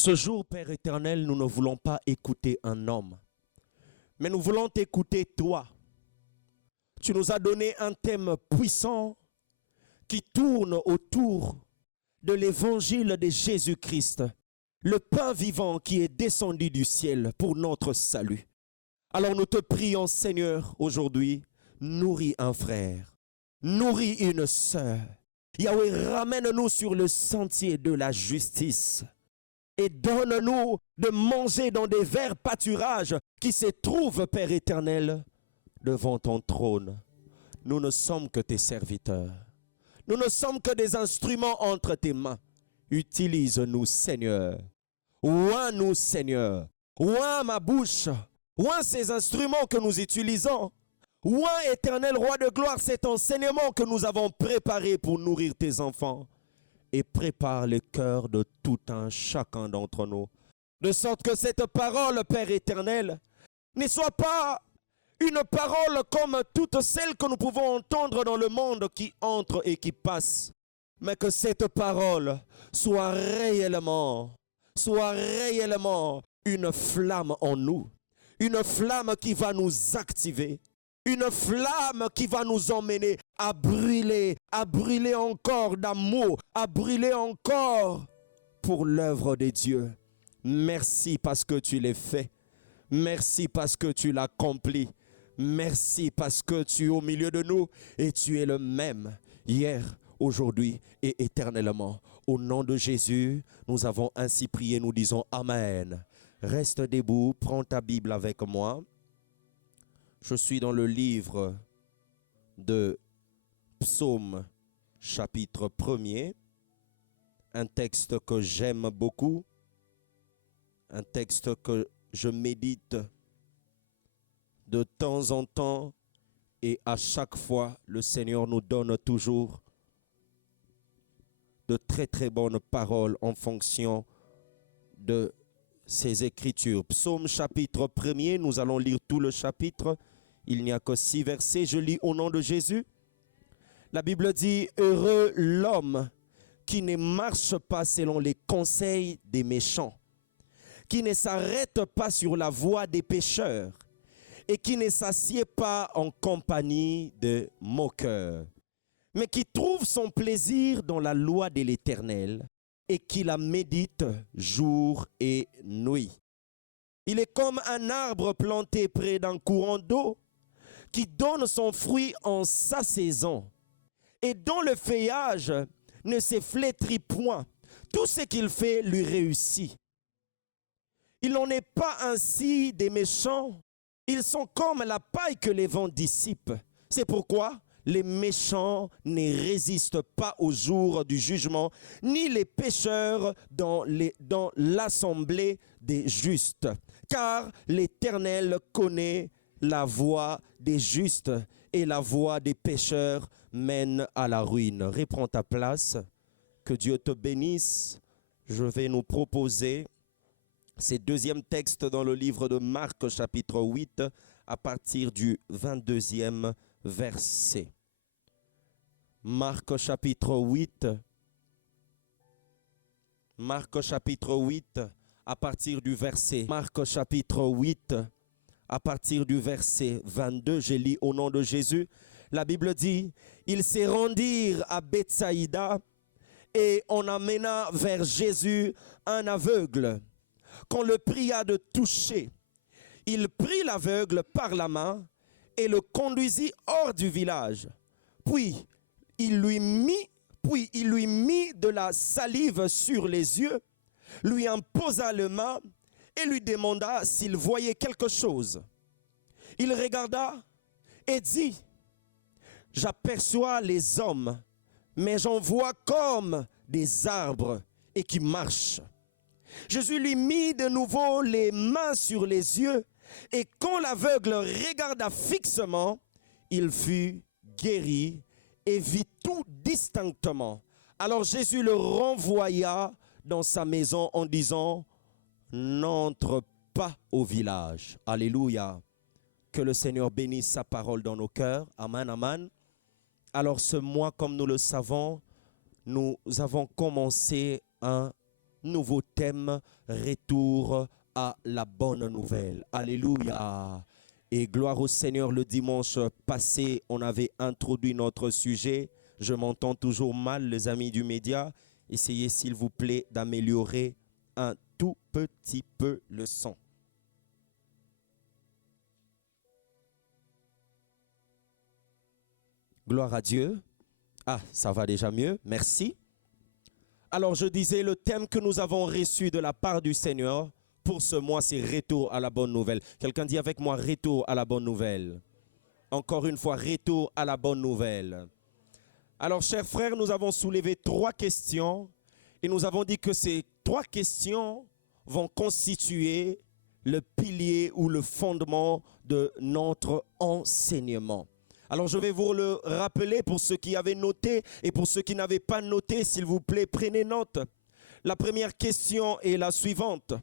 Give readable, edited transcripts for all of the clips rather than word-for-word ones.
Ce jour, Père éternel, nous ne voulons pas écouter un homme, mais nous voulons t'écouter toi. Tu nous as donné un thème puissant qui tourne autour de l'évangile de Jésus-Christ, le pain vivant qui est descendu du ciel pour notre salut. Alors nous te prions, Seigneur, aujourd'hui, nourris un frère, nourris une sœur. Yahweh, ramène-nous sur le sentier de la justice et donne-nous de manger dans des verts pâturages qui se trouvent, Père éternel, devant ton trône. Nous ne sommes que tes serviteurs. Nous ne sommes que des instruments entre tes mains. Utilise-nous, Seigneur. Oins-nous, Seigneur. Oins ma bouche. Oins ces instruments que nous utilisons. Oins, éternel roi de gloire, cet enseignement que nous avons préparé pour nourrir tes enfants. Et prépare le cœur de tout un chacun d'entre nous. De sorte que cette parole, Père éternel, ne soit pas une parole comme toutes celles que nous pouvons entendre dans le monde qui entre et qui passe. Mais que cette parole soit réellement une flamme en nous. Une flamme qui va nous activer. Une flamme qui va nous emmener à brûler encore d'amour, à brûler encore pour l'œuvre de Dieu. Merci parce que tu l'as fait. Merci parce que tu l'as accompli. Merci parce que tu es au milieu de nous et tu es le même hier, aujourd'hui et éternellement. Au nom de Jésus, nous avons ainsi prié, nous disons Amen. Reste debout, prends ta Bible avec moi. Je suis dans le livre de Psaume, chapitre 1er, un texte que j'aime beaucoup, un texte que je médite de temps en temps et à chaque fois, le Seigneur nous donne toujours de très très bonnes paroles en fonction de ces écritures. Psaume chapitre 1er, nous allons lire tout le chapitre. Il n'y a que 6 versets. Je lis au nom de Jésus. La Bible dit, heureux l'homme qui ne marche pas selon les conseils des méchants, qui ne s'arrête pas sur la voie des pécheurs et qui ne s'assied pas en compagnie de moqueurs, mais qui trouve son plaisir dans la loi de l'Éternel et qui la médite jour et nuit. Il est comme un arbre planté près d'un courant d'eau qui donne son fruit en sa saison et dont le feuillage ne se flétrit point. Tout ce qu'il fait lui réussit. Il n'en est pas ainsi des méchants. Ils sont comme la paille que les vents dissipent. C'est pourquoi les méchants ne résistent pas au jour du jugement, ni les pécheurs dans l'assemblée des justes. Car l'Éternel connaît la voie des justes et la voie des pécheurs mène à la ruine. Reprends ta place. Que Dieu te bénisse. Je vais nous proposer ces deuxième texte dans le livre de Marc chapitre 8 à partir du 22e verset. Marc chapitre 8 à partir du verset. Marc chapitre 8 à partir du verset 22, je lis au nom de Jésus. La Bible dit, ils se rendirent à Bethsaïda et on amena vers Jésus un aveugle qu'on le pria de toucher. Il prit l'aveugle par la main et le conduisit hors du village. Puis il lui mit de la salive sur les yeux, lui imposa le main et lui demanda s'il voyait quelque chose. Il regarda et dit, j'aperçois les hommes, mais j'en vois comme des arbres et qui marchent. Jésus lui mit de nouveau les mains sur les yeux et quand l'aveugle regarda fixement, il fut guéri et vit tout distinctement. Alors Jésus le renvoya dans sa maison en disant, n'entre pas au village. Alléluia. Que le Seigneur bénisse sa parole dans nos cœurs. Amen, amen. Alors ce mois, comme nous le savons, nous avons commencé un nouveau thème, retour à la bonne nouvelle. Alléluia. Et gloire au Seigneur, le dimanche passé, on avait introduit notre sujet. Je m'entends toujours mal, les amis du média. Essayez s'il vous plaît d'améliorer un tout petit peu le son. Gloire à Dieu. Ah, ça va déjà mieux, merci. Alors je disais, le thème que nous avons reçu de la part du Seigneur pour ce mois, c'est retour à la bonne nouvelle. Quelqu'un dit avec moi, retour à la bonne nouvelle. Encore une fois, retour à la bonne nouvelle. Alors, chers frères, nous avons soulevé 3 questions et nous avons dit que ces 3 questions vont constituer le pilier ou le fondement de notre enseignement. Alors, je vais vous le rappeler pour ceux qui avaient noté et pour ceux qui n'avaient pas noté, s'il vous plaît, prenez note. La première question est la suivante.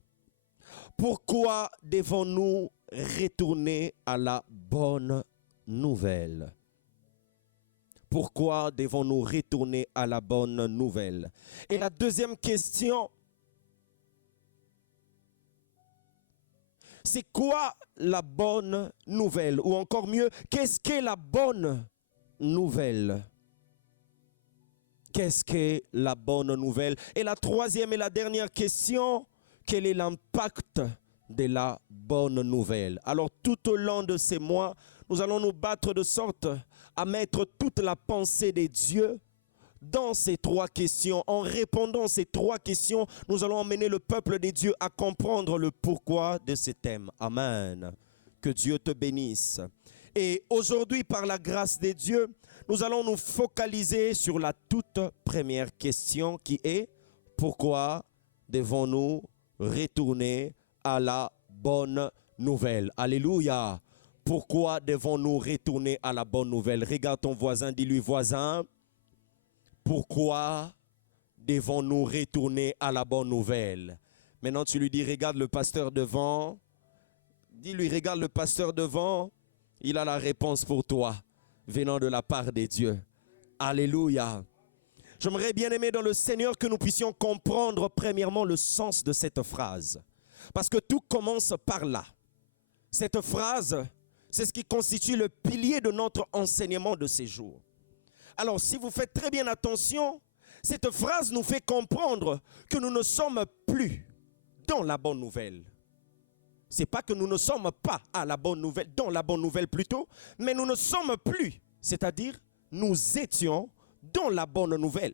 Pourquoi devons-nous retourner à la bonne nouvelle? Pourquoi devons-nous retourner à la bonne nouvelle? Et la deuxième question, c'est quoi la bonne nouvelle? Ou encore mieux, qu'est-ce qu'est la bonne nouvelle? Qu'est-ce qu'est la bonne nouvelle? Et la troisième et la dernière question, quel est l'impact de la bonne nouvelle? Alors tout au long de ces mois, nous allons nous battre de sorte à mettre toute la pensée des dieux dans ces 3 questions. En répondant à ces 3 questions, nous allons emmener le peuple des dieux à comprendre le pourquoi de ces thèmes. Amen. Que Dieu te bénisse. Et aujourd'hui, par la grâce des dieux, nous allons nous focaliser sur la toute première question qui est: pourquoi devons-nous retourner à la bonne nouvelle? Alléluia. Pourquoi devons-nous retourner à la bonne nouvelle? Regarde ton voisin, dis-lui: voisin, pourquoi devons-nous retourner à la bonne nouvelle? Maintenant, tu lui dis: regarde le pasteur devant. Dis-lui: regarde le pasteur devant. Il a la réponse pour toi, venant de la part des dieux. Alléluia. J'aimerais bien aimer dans le Seigneur que nous puissions comprendre premièrement le sens de cette phrase. Parce que tout commence par là. Cette phrase, c'est ce qui constitue le pilier de notre enseignement de ces jours. Alors, si vous faites très bien attention, cette phrase nous fait comprendre que nous ne sommes plus dans la bonne nouvelle. Ce n'est pas que nous ne sommes pas à la bonne nouvelle, dans la bonne nouvelle plutôt, mais nous ne sommes plus, c'est-à-dire nous étions dans la bonne nouvelle.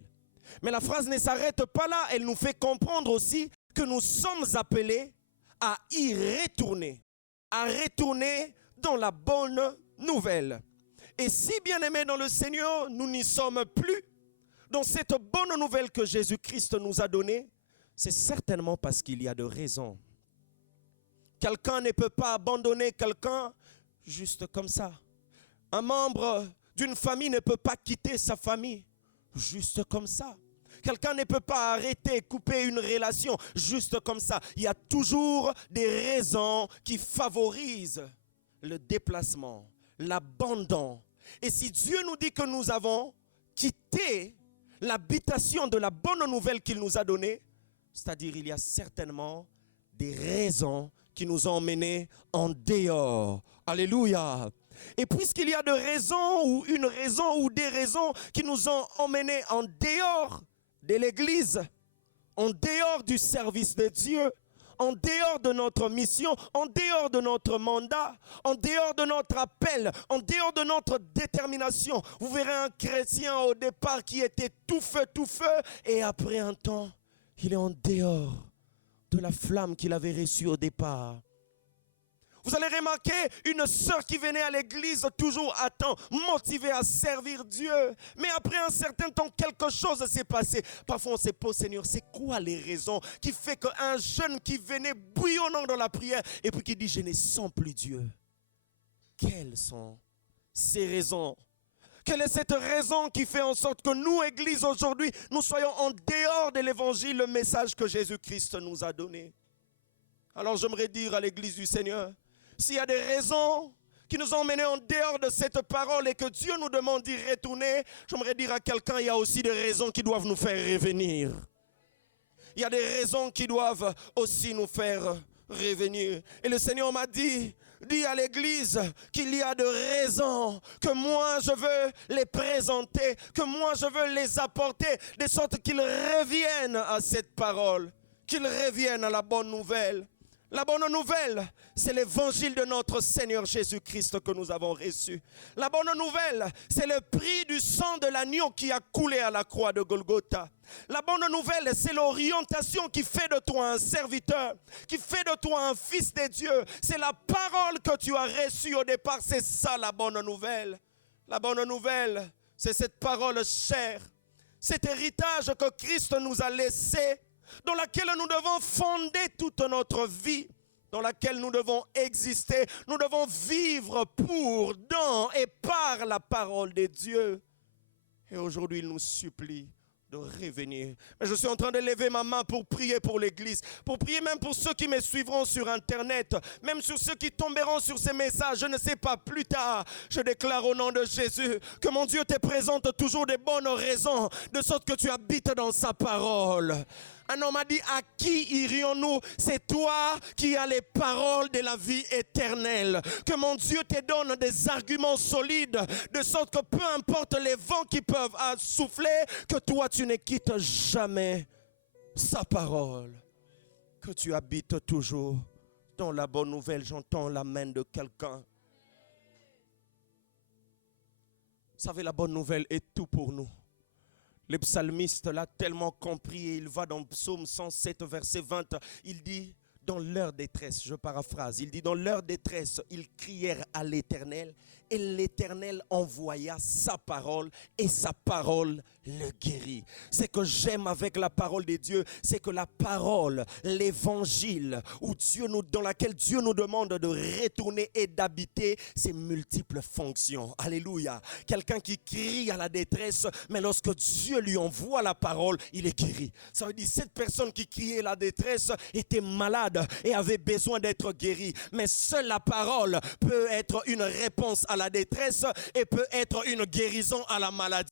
Mais la phrase ne s'arrête pas là, elle nous fait comprendre aussi que nous sommes appelés à y retourner, à retourner dans la bonne nouvelle. Et si, bien-aimés dans le Seigneur, nous n'y sommes plus dans cette bonne nouvelle que Jésus-Christ nous a donnée, c'est certainement parce qu'il y a de raisons. Quelqu'un ne peut pas abandonner quelqu'un juste comme ça. Un membre d'une famille ne peut pas quitter sa famille juste comme ça. Quelqu'un ne peut pas arrêter, couper une relation juste comme ça. Il y a toujours des raisons qui favorisent le déplacement, l'abandon. Et si Dieu nous dit que nous avons quitté l'habitation de la bonne nouvelle qu'il nous a donnée, c'est-à-dire il y a certainement des raisons qui nous ont emmenés en dehors. Alléluia. Et puisqu'il y a de raisons ou une raison ou des raisons qui nous ont emmenés en dehors de l'Église, en dehors du service de Dieu, en dehors de notre mission, en dehors de notre mandat, en dehors de notre appel, en dehors de notre détermination. Vous verrez un chrétien au départ qui était tout feu, et après un temps, il est en dehors de la flamme qu'il avait reçue au départ. Vous allez remarquer une sœur qui venait à l'église toujours à temps, motivée à servir Dieu. Mais après un certain temps, quelque chose s'est passé. Parfois on se pose: Seigneur, c'est quoi les raisons qui fait qu'un jeune qui venait bouillonnant dans la prière et puis qui dit: je ne sens plus Dieu? Quelles sont ces raisons? Quelle est cette raison qui fait en sorte que nous, Église, aujourd'hui, nous soyons en dehors de l'évangile, le message que Jésus-Christ nous a donné? Alors j'aimerais dire à l'Église du Seigneur, s'il y a des raisons qui nous ont menés en dehors de cette parole et que Dieu nous demande d'y retourner, j'aimerais dire à quelqu'un: il y a aussi des raisons qui doivent nous faire revenir. Il y a des raisons qui doivent aussi nous faire revenir. Et le Seigneur m'a dit à l'église qu'il y a de raisons que moi je veux les présenter, que moi je veux les apporter, de sorte qu'ils reviennent à cette parole, qu'ils reviennent à la bonne nouvelle. La bonne nouvelle, c'est l'évangile de notre Seigneur Jésus-Christ que nous avons reçu. La bonne nouvelle, c'est le prix du sang de l'agneau qui a coulé à la croix de Golgotha. La bonne nouvelle, c'est l'orientation qui fait de toi un serviteur, qui fait de toi un fils de Dieu. C'est la parole que tu as reçue au départ, c'est ça la bonne nouvelle. La bonne nouvelle, c'est cette parole chère, cet héritage que Christ nous a laissé, dans laquelle nous devons fonder toute notre vie, dans laquelle nous devons exister. Nous devons vivre pour, dans et par la parole de Dieu. Et aujourd'hui, il nous supplie de revenir. Mais je suis en train de lever ma main pour prier pour l'église, pour prier même pour ceux qui me suivront sur Internet, même sur ceux qui tomberont sur ces messages, je ne sais pas, plus tard. Je déclare au nom de Jésus que mon Dieu te présente toujours des bonnes raisons, de sorte que tu habites dans sa parole. Un homme a dit, à qui irions-nous? C'est toi qui as les paroles de la vie éternelle. Que mon Dieu te donne des arguments solides, de sorte que peu importe les vents qui peuvent souffler, que toi tu ne quittes jamais sa parole. Que tu habites toujours dans la bonne nouvelle. J'entends la main de quelqu'un. Vous savez, la bonne nouvelle est tout pour nous. Le psalmiste l'a tellement compris et il va dans Psaume 107, verset 20. Il dit, dans leur détresse, je paraphrase, il dit, dans leur détresse, ils crièrent à l'Éternel et l'Éternel envoya sa parole et sa parole le guérit. Ce que j'aime avec la parole de Dieu, c'est que la parole, l'évangile, dans laquelle Dieu nous demande de retourner et d'habiter ses multiples fonctions. Alléluia. Quelqu'un qui crie à la détresse, mais lorsque Dieu lui envoie la parole, il est guéri. Ça veut dire cette personne qui criait la détresse était malade et avait besoin d'être guérie. Mais seule la parole peut être une réponse à la détresse et peut être une guérison à la maladie.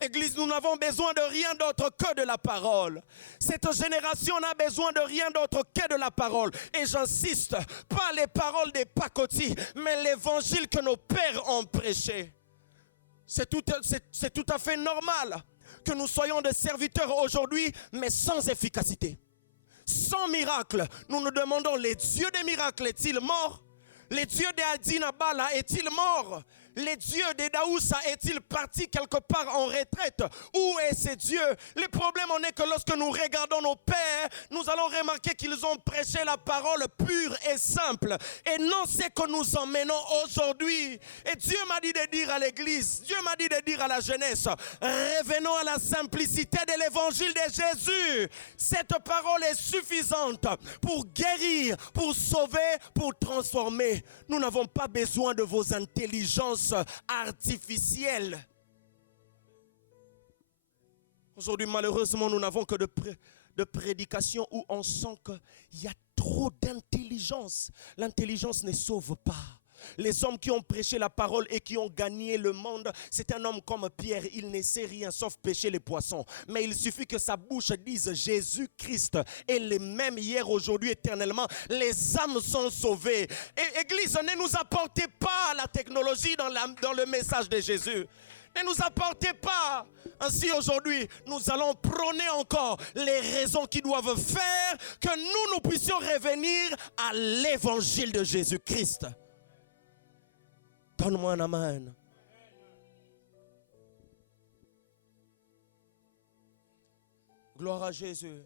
Église, nous n'avons besoin de rien d'autre que de la parole. Cette génération n'a besoin de rien d'autre que de la parole. Et j'insiste, pas les paroles des pacotis, mais l'évangile que nos pères ont prêché. C'est tout à fait normal que nous soyons des serviteurs aujourd'hui, mais sans efficacité. Sans miracle. Nous nous demandons, les dieux des miracles est-il mort? Les dieux d'Adina Bala est-il mort? Les dieux de Daoussa est-il parti quelque part en retraite? Où est ces dieux? Le problème en est que lorsque nous regardons nos pères, nous allons remarquer qu'ils ont prêché la parole pure et simple. Et non c'est que nous emmenons aujourd'hui. Et Dieu m'a dit de dire à l'église, Dieu m'a dit de dire à la jeunesse, revenons à la simplicité de l'évangile de Jésus. Cette parole est suffisante pour guérir, pour sauver, pour transformer. Nous n'avons pas besoin de vos intelligences artificielles. Aujourd'hui, malheureusement, nous n'avons que de prédications où on sent qu'il y a trop d'intelligence. L'intelligence ne sauve pas. Les hommes qui ont prêché la parole et qui ont gagné le monde, c'est un homme comme Pierre, il ne sait rien sauf pêcher les poissons. Mais il suffit que sa bouche dise Jésus-Christ est le même hier, aujourd'hui, éternellement. Les âmes sont sauvées. Et Église, ne nous apportez pas la technologie dans le message de Jésus. Ne nous apportez pas. Ainsi aujourd'hui, nous allons prôner encore les raisons qui doivent faire que nous puissions revenir à l'évangile de Jésus-Christ. Donne-moi un amen. Gloire à Jésus.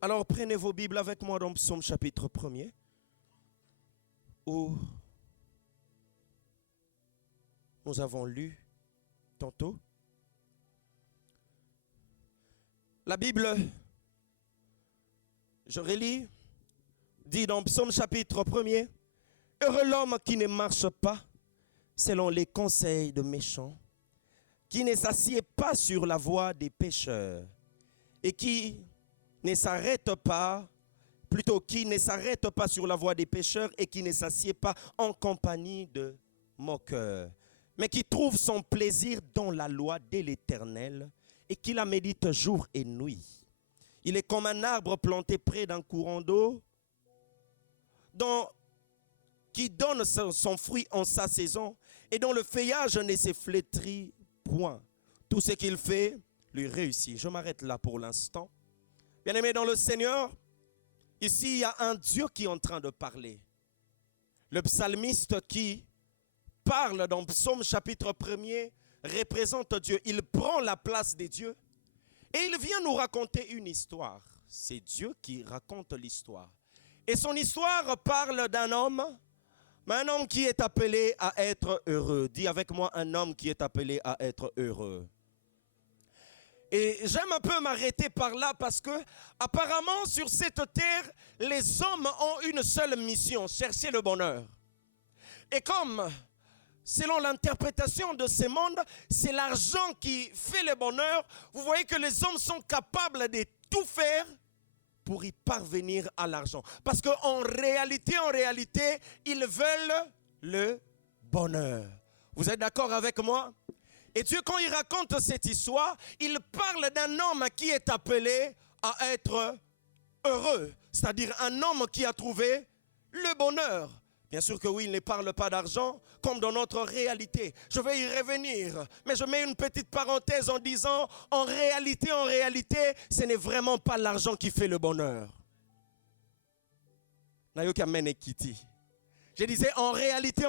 Alors prenez vos Bibles avec moi dans Psaume chapitre 1er, où nous avons lu tantôt. La Bible, je relis, dit dans Psaume chapitre 1er, heureux l'homme qui ne marche pas selon les conseils de méchants, qui ne s'assied pas sur la voie des pécheurs et qui ne s'arrête pas, plutôt qui ne s'arrête pas sur la voie des pécheurs et qui ne s'assied pas en compagnie de moqueurs, mais qui trouve son plaisir dans la loi de l'Éternel et qui la médite jour et nuit. Il est comme un arbre planté près d'un courant d'eau qui donne son fruit en sa saison et dont le feuillage ne se flétrit point. Tout ce qu'il fait lui réussit. Je m'arrête là pour l'instant. Bien-aimés dans le Seigneur, ici il y a un Dieu qui est en train de parler. Le psalmiste qui parle dans Psaume chapitre 1er représente Dieu. Il prend la place des dieux et il vient nous raconter une histoire. C'est Dieu qui raconte l'histoire. Et son histoire parle d'un homme, mais un homme qui est appelé à être heureux. Dis avec moi, un homme qui est appelé à être heureux. Et j'aime un peu m'arrêter par là parce que apparemment sur cette terre, les hommes ont une seule mission, chercher le bonheur. Et comme, selon l'interprétation de ce monde, c'est l'argent qui fait le bonheur, vous voyez que les hommes sont capables de tout faire pour y parvenir à l'argent. Parce qu'en réalité, ils veulent le bonheur. Vous êtes d'accord avec moi? Et Dieu, quand il raconte cette histoire, il parle d'un homme qui est appelé à être heureux. C'est-à-dire un homme qui a trouvé le bonheur. Bien sûr que oui, il ne parle pas d'argent comme dans notre réalité. Je vais y revenir. Mais je mets une petite parenthèse en disant, en réalité, ce n'est vraiment pas l'argent qui fait le bonheur. Je disais, en réalité,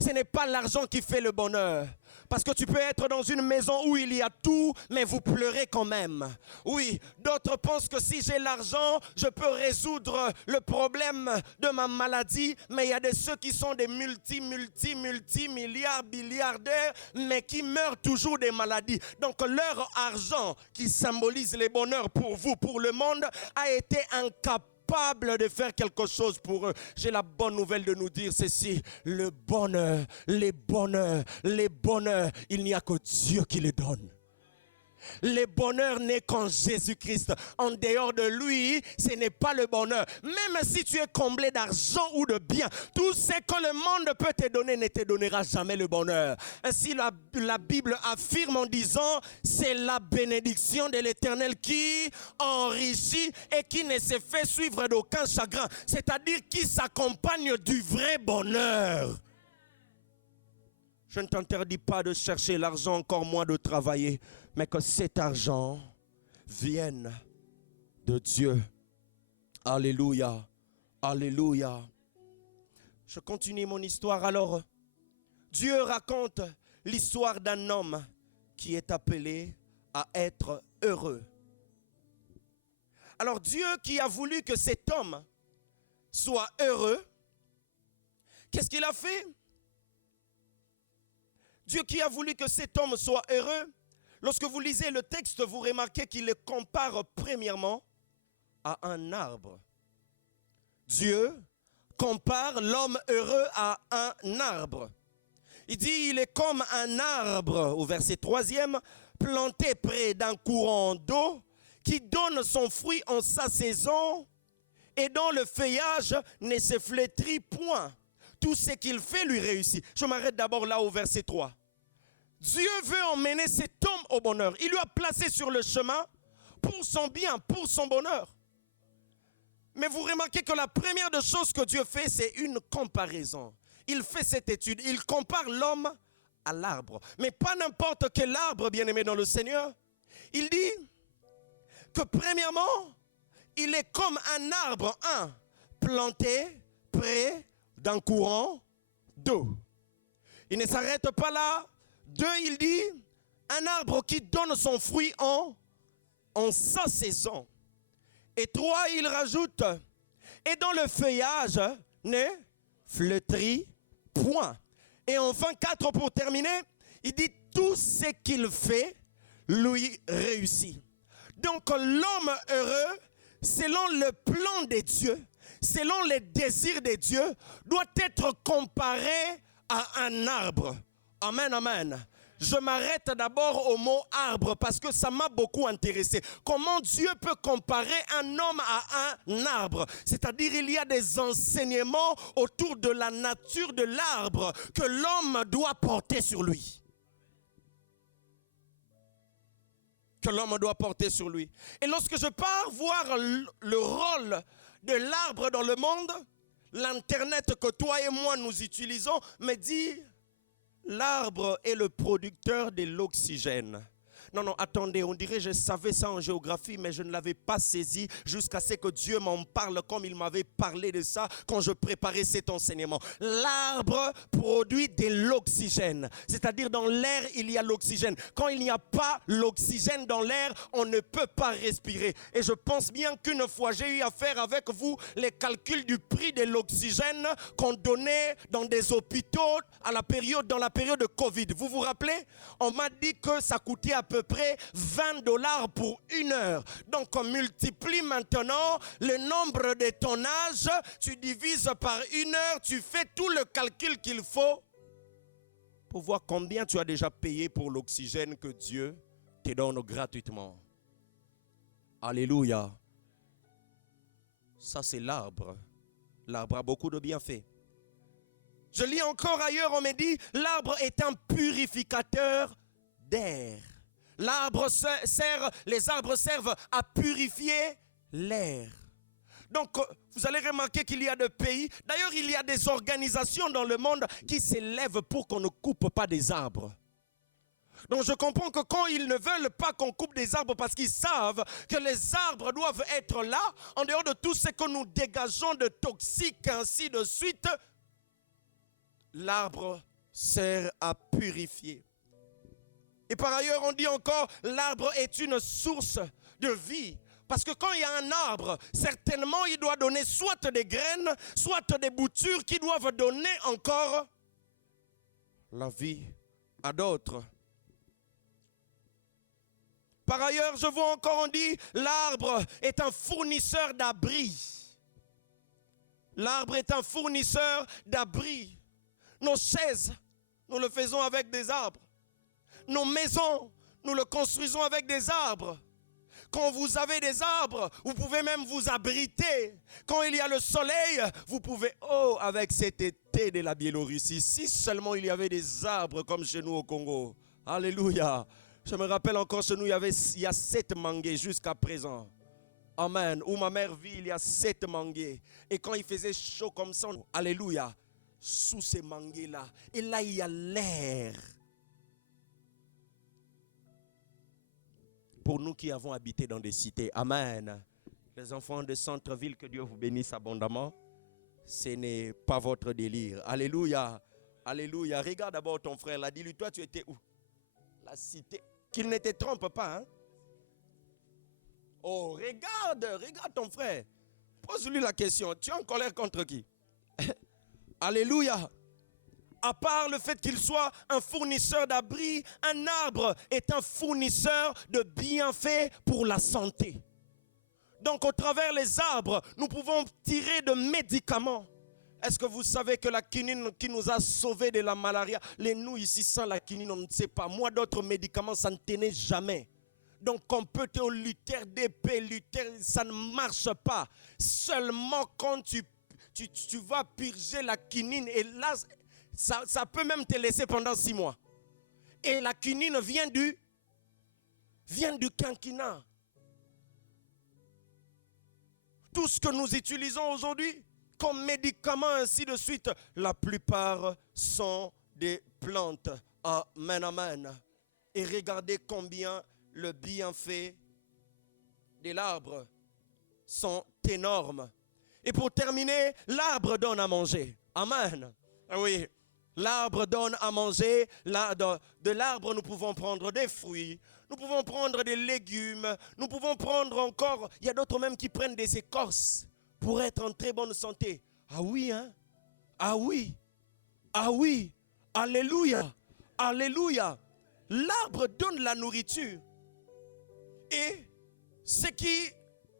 ce n'est pas l'argent qui fait le bonheur. Parce que tu peux être dans une maison où il y a tout, mais vous pleurez quand même. Oui, d'autres pensent que si j'ai l'argent, je peux résoudre le problème de ma maladie. Mais il y a de ceux qui sont des milliardaires, mais qui meurent toujours des maladies. Donc leur argent, qui symbolise les bonheurs pour vous, pour le monde, a été incapable de faire quelque chose pour eux. J'ai la bonne nouvelle de nous dire ceci: le bonheur, les bonheurs, il n'y a que Dieu qui les donne. Le bonheur n'est qu'en Jésus-Christ. En dehors de lui, ce n'est pas le bonheur. Même si tu es comblé d'argent ou de biens, tout ce que le monde peut te donner ne te donnera jamais le bonheur. Ainsi, la Bible affirme en disant, c'est la bénédiction de l'Éternel qui enrichit et qui ne se fait suivre d'aucun chagrin. C'est-à-dire qui s'accompagne du vrai bonheur. Je ne t'interdis pas de chercher l'argent, encore moins de travailler, mais que cet argent vienne de Dieu. Alléluia, alléluia. Je continue mon histoire. Alors, Dieu raconte l'histoire d'un homme qui est appelé à être heureux. Alors Dieu qui a voulu que cet homme soit heureux, qu'est-ce qu'il a fait? Dieu qui a voulu que cet homme soit heureux, lorsque vous lisez le texte, vous remarquez qu'il le compare premièrement à un arbre. Dieu compare l'homme heureux à un arbre. Il dit, il est comme un arbre, au verset 3e, planté près d'un courant d'eau, qui donne son fruit en sa saison et dont le feuillage ne se flétrit point. Tout ce qu'il fait lui réussit. Je m'arrête d'abord là au verset 3. Dieu veut emmener cet homme au bonheur. Il lui a placé sur le chemin pour son bien, pour son bonheur. Mais vous remarquez que la première des choses que Dieu fait, c'est une comparaison. Il fait cette étude. Il compare l'homme à l'arbre. Mais pas n'importe quel arbre, bien-aimé dans le Seigneur. Il dit que premièrement, il est comme un arbre, planté près d'un courant d'eau. Il ne s'arrête pas là. 2, il dit, un arbre qui donne son fruit en sa saison. Et 3, il rajoute, et dont le feuillage ne flétrit point. Et enfin 4, pour terminer, il dit, tout ce qu'il fait lui réussit. Donc l'homme heureux, selon le plan de Dieu, selon les désirs de Dieu, doit être comparé à un arbre. Amen, amen. Je m'arrête d'abord au mot arbre parce que ça m'a beaucoup intéressé. Comment Dieu peut comparer un homme à un arbre? C'est-à-dire il y a des enseignements autour de la nature de l'arbre que l'homme doit porter sur lui. que l'homme doit porter sur lui. Et lorsque je pars voir le rôle de l'arbre dans le monde, l'Internet que toi et moi nous utilisons me dit, l'arbre est le producteur de l'oxygène. Non, non, attendez, on dirait que je savais ça en géographie, mais je ne l'avais pas saisi jusqu'à ce que Dieu m'en parle comme il m'avait parlé de ça quand je préparais cet enseignement. L'arbre produit de l'oxygène, c'est-à-dire dans l'air, il y a l'oxygène. Quand il n'y a pas l'oxygène dans l'air, on ne peut pas respirer. Et je pense bien qu'une fois, j'ai eu à faire avec vous les calculs du prix de l'oxygène qu'on donnait dans des hôpitaux dans la période de Covid. Vous vous rappelez? On m'a dit que ça coûtait à peu près $20 pour 1 heure. Donc on multiplie maintenant le nombre de tonnages, tu divises par 1 heure, tu fais tout le calcul qu'il faut pour voir combien tu as déjà payé pour l'oxygène que Dieu te donne gratuitement. Alléluia. Ça c'est l'arbre. L'arbre a beaucoup de bienfaits. Je lis encore ailleurs, on me dit, l'arbre est un purificateur d'air. Les arbres servent à purifier l'air. Donc, vous allez remarquer qu'il y a des pays, d'ailleurs, il y a des organisations dans le monde qui s'élèvent pour qu'on ne coupe pas des arbres. Donc, je comprends que quand ils ne veulent pas qu'on coupe des arbres parce qu'ils savent que les arbres doivent être là, en dehors de tout ce que nous dégageons de toxiques, ainsi de suite, l'arbre sert à purifier. Et par ailleurs, on dit encore, l'arbre est une source de vie. Parce que quand il y a un arbre, certainement, il doit donner soit des graines, soit des boutures qui doivent donner encore la vie à d'autres. Par ailleurs, je vois encore, on dit, l'arbre est un fournisseur d'abri. L'arbre est un fournisseur d'abri. Nos chaises, nous le faisons avec des arbres. Nos maisons, nous le construisons avec des arbres. Quand vous avez des arbres, vous pouvez même vous abriter. Quand il y a le soleil, vous pouvez... Oh, avec cet été de la Biélorussie, si seulement il y avait des arbres comme chez nous au Congo. Alléluia. Je me rappelle encore chez nous, il y a 7 manguiers jusqu'à présent. Amen. Où ma mère vit, il y a 7 manguiers. Et quand il faisait chaud comme ça, alléluia, sous ces manguiers-là. Et là, il y a l'air. Pour nous qui avons habité dans des cités, amen. Les enfants de centre-ville, que Dieu vous bénisse abondamment. Ce n'est pas votre délire. Alléluia. Alléluia. Regarde d'abord ton frère là. Dis-lui, toi, tu étais où? La cité. Qu'il ne te trompe pas. Hein? Oh, regarde ton frère. Pose-lui la question. Tu es en colère contre qui? Alléluia. À part le fait qu'il soit un fournisseur d'abri, un arbre est un fournisseur de bienfaits pour la santé. Donc, au travers des arbres, nous pouvons tirer de médicaments. Est-ce que vous savez que la quinine qui nous a sauvés de la malaria, nous ici sans la quinine, on ne sait pas. Moi, d'autres médicaments, ça ne tenait jamais. Donc, on peut te lutter d'épée, ça ne marche pas. Seulement quand tu vas purger la quinine et là... Ça peut même te laisser pendant 6 mois. Et la quinine vient du quinquina. Tout ce que nous utilisons aujourd'hui comme médicaments, ainsi de suite, la plupart sont des plantes. Amen, amen. Et regardez combien le bienfait de l'arbre sont énormes. Et pour terminer, l'arbre donne à manger. Amen. Oui. L'arbre donne à manger. De l'arbre, nous pouvons prendre des fruits. Nous pouvons prendre des légumes. Nous pouvons prendre encore... Il y a d'autres même qui prennent des écorces pour être en très bonne santé. Ah oui, hein? Ah oui. Ah oui. Alléluia. Alléluia. L'arbre donne la nourriture. Et ce qui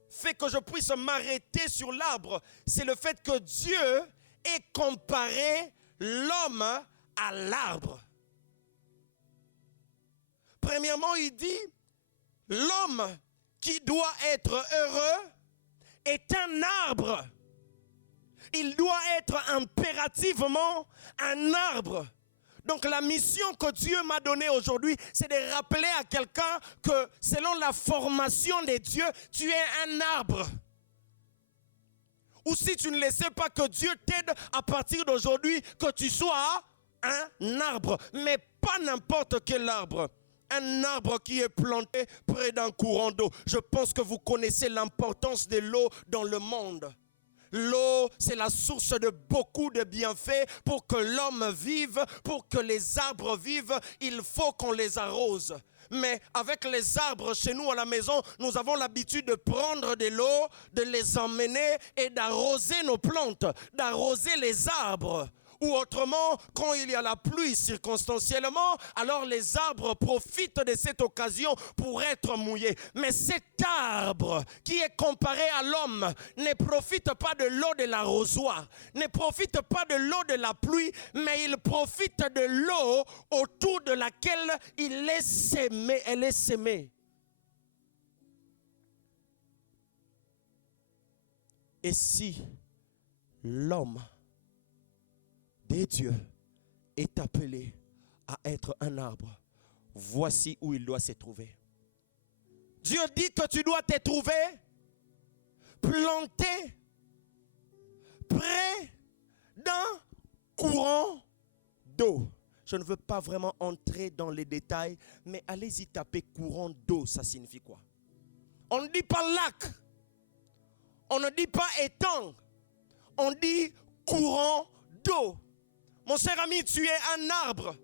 fait que je puisse m'arrêter sur l'arbre, c'est le fait que Dieu ait comparé l'homme à l'arbre. Premièrement, il dit, l'homme qui doit être heureux est un arbre. Il doit être impérativement un arbre. Donc la mission que Dieu m'a donnée aujourd'hui, c'est de rappeler à quelqu'un que selon la formation des dieux, tu es un arbre. Ou si tu ne le sais pas, que Dieu t'aide à partir d'aujourd'hui, que tu sois un arbre. Mais pas n'importe quel arbre. Un arbre qui est planté près d'un courant d'eau. Je pense que vous connaissez l'importance de l'eau dans le monde. L'eau, c'est la source de beaucoup de bienfaits. Pour que l'homme vive, pour que les arbres vivent, il faut qu'on les arrose. Mais avec les arbres chez nous à la maison, nous avons l'habitude de prendre de l'eau, de les emmener et d'arroser nos plantes, d'arroser les arbres. Ou autrement, quand il y a la pluie circonstanciellement, alors les arbres profitent de cette occasion pour être mouillés. Mais cet arbre qui est comparé à l'homme ne profite pas de l'eau de l'arrosoir, ne profite pas de l'eau de la pluie, mais il profite de l'eau autour de laquelle il est sémé, elle est sémée. Et si l'homme des dieux est appelé à être un arbre, voici où il doit se trouver. Dieu dit que tu dois te trouver planté près d'un courant d'eau. Je ne veux pas vraiment entrer dans les détails, mais allez-y taper courant d'eau, ça signifie quoi? On ne dit pas lac, on ne dit pas étang, on dit courant d'eau. Mon cher ami, tu es un arbre.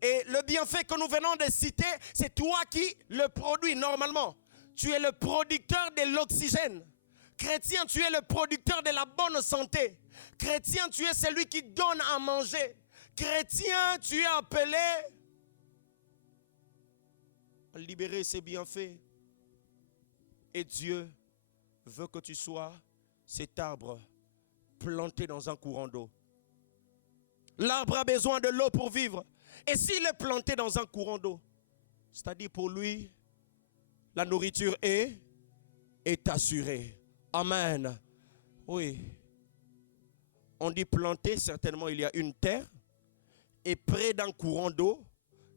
Et le bienfait que nous venons de citer, c'est toi qui le produis normalement. Tu es le producteur de l'oxygène. Chrétien, tu es le producteur de la bonne santé. Chrétien, tu es celui qui donne à manger. Chrétien, tu es appelé à libérer ses bienfaits. Et Dieu veut que tu sois cet arbre planté dans un courant d'eau. L'arbre a besoin de l'eau pour vivre. Et s'il est planté dans un courant d'eau, c'est-à-dire pour lui, la nourriture est assurée. Amen. Oui. On dit planter, certainement il y a une terre et près d'un courant d'eau.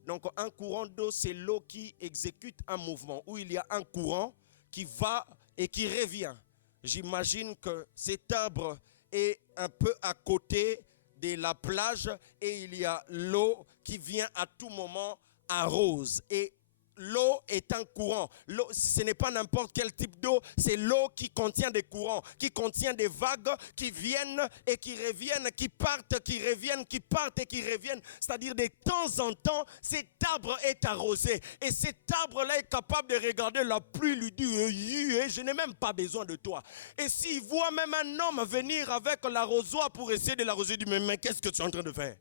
Donc un courant d'eau, c'est l'eau qui exécute un mouvement, où il y a un courant qui va et qui revient. J'imagine que cet arbre est un peu à côté de la plage et il y a l'eau qui vient à tout moment arrose. Et l'eau est un courant. L'eau, ce n'est pas n'importe quel type d'eau, c'est l'eau qui contient des courants, qui contient des vagues qui viennent et qui reviennent, qui partent, qui reviennent, qui partent et qui reviennent. C'est-à-dire de temps en temps, cet arbre est arrosé. Et cet arbre-là est capable de regarder la pluie, lui dit je n'ai même pas besoin de toi. Et s'il voit même un homme venir avec l'arrosoir pour essayer de l'arroser, il dit mais qu'est-ce que tu es en train de faire?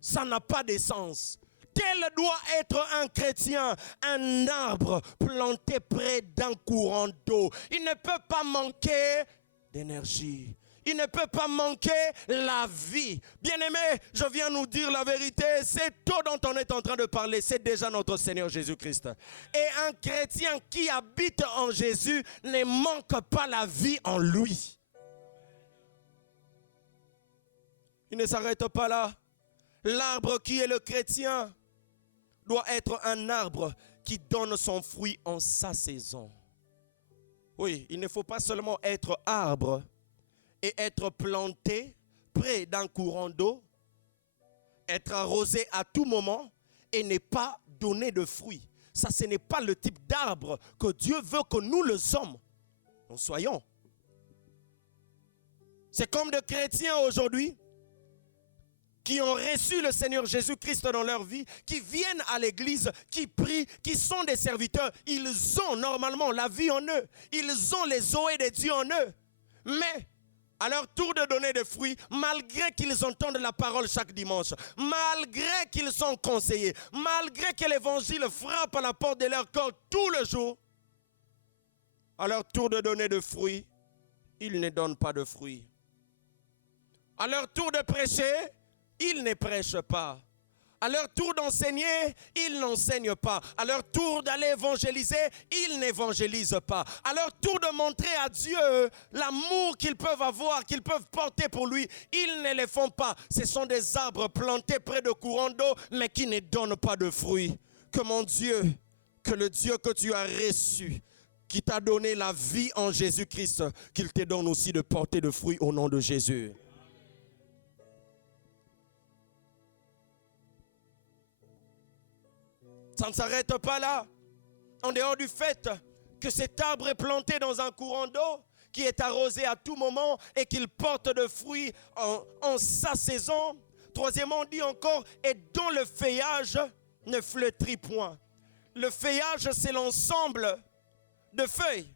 Ça n'a pas de sens. Tel doit être un chrétien, un arbre planté près d'un courant d'eau. Il ne peut pas manquer d'énergie. Il ne peut pas manquer la vie. Bien-aimé, je viens nous dire la vérité. Cette eau dont on est en train de parler, c'est déjà notre Seigneur Jésus-Christ. Et un chrétien qui habite en Jésus ne manque pas la vie en lui. Il ne s'arrête pas là. L'arbre qui est le chrétien doit être un arbre qui donne son fruit en sa saison. Oui, il ne faut pas seulement être arbre et être planté près d'un courant d'eau, être arrosé à tout moment et ne pas donner de fruits. Ça, ce n'est pas le type d'arbre que Dieu veut que nous le sommes. Nous soyons. C'est comme des chrétiens aujourd'hui qui ont reçu le Seigneur Jésus-Christ dans leur vie, qui viennent à l'église, qui prient, qui sont des serviteurs. Ils ont normalement la vie en eux. Ils ont les zoés de Dieu en eux. Mais à leur tour de donner des fruits, malgré qu'ils entendent la parole chaque dimanche, malgré qu'ils sont conseillés, malgré que l'évangile frappe à la porte de leur corps tout le jour, à leur tour de donner des fruits, ils ne donnent pas de fruits. À leur tour de prêcher, ils ne prêchent pas. À leur tour d'enseigner, ils n'enseignent pas. À leur tour d'aller évangéliser, ils n'évangélisent pas. À leur tour de montrer à Dieu l'amour qu'ils peuvent avoir, qu'ils peuvent porter pour lui, ils ne les font pas. Ce sont des arbres plantés près de courants d'eau, mais qui ne donnent pas de fruits. Que mon Dieu, que le Dieu que tu as reçu, qui t'a donné la vie en Jésus-Christ, qu'il te donne aussi de porter de fruits au nom de Jésus. Ça ne s'arrête pas là. En dehors du fait que cet arbre est planté dans un courant d'eau qui est arrosé à tout moment et qu'il porte de fruits en sa saison. Troisièmement, on dit encore, et dont le feuillage ne flétrit point. Le feuillage, c'est l'ensemble de feuilles.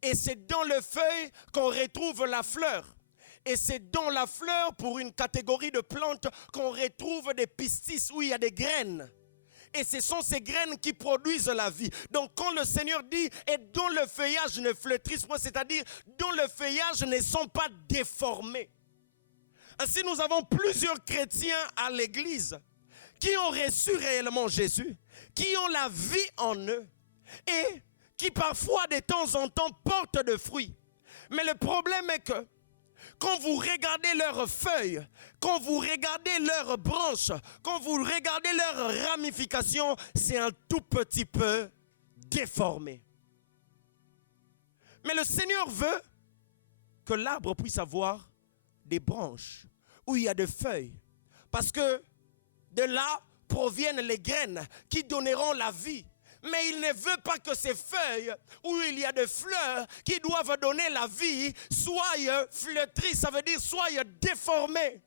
Et c'est dans le feuille qu'on retrouve la fleur. Et c'est dans la fleur, pour une catégorie de plantes, qu'on retrouve des pistis où il y a des graines. Et ce sont ces graines qui produisent la vie. Donc quand le Seigneur dit « et dont le feuillage ne flétrisse point », c'est-à-dire dont le feuillage ne sont pas déformés. Ainsi, nous avons plusieurs chrétiens à l'église qui ont reçu réellement Jésus, qui ont la vie en eux et qui parfois de temps en temps portent de fruits. Mais le problème est que quand vous regardez leurs feuilles, quand vous regardez leurs branches, quand vous regardez leurs ramifications, c'est un tout petit peu déformé. Mais le Seigneur veut que l'arbre puisse avoir des branches où il y a des feuilles. Parce que de là proviennent les graines qui donneront la vie. Mais il ne veut pas que ces feuilles où il y a des fleurs qui doivent donner la vie soient flétries, ça veut dire soient déformées.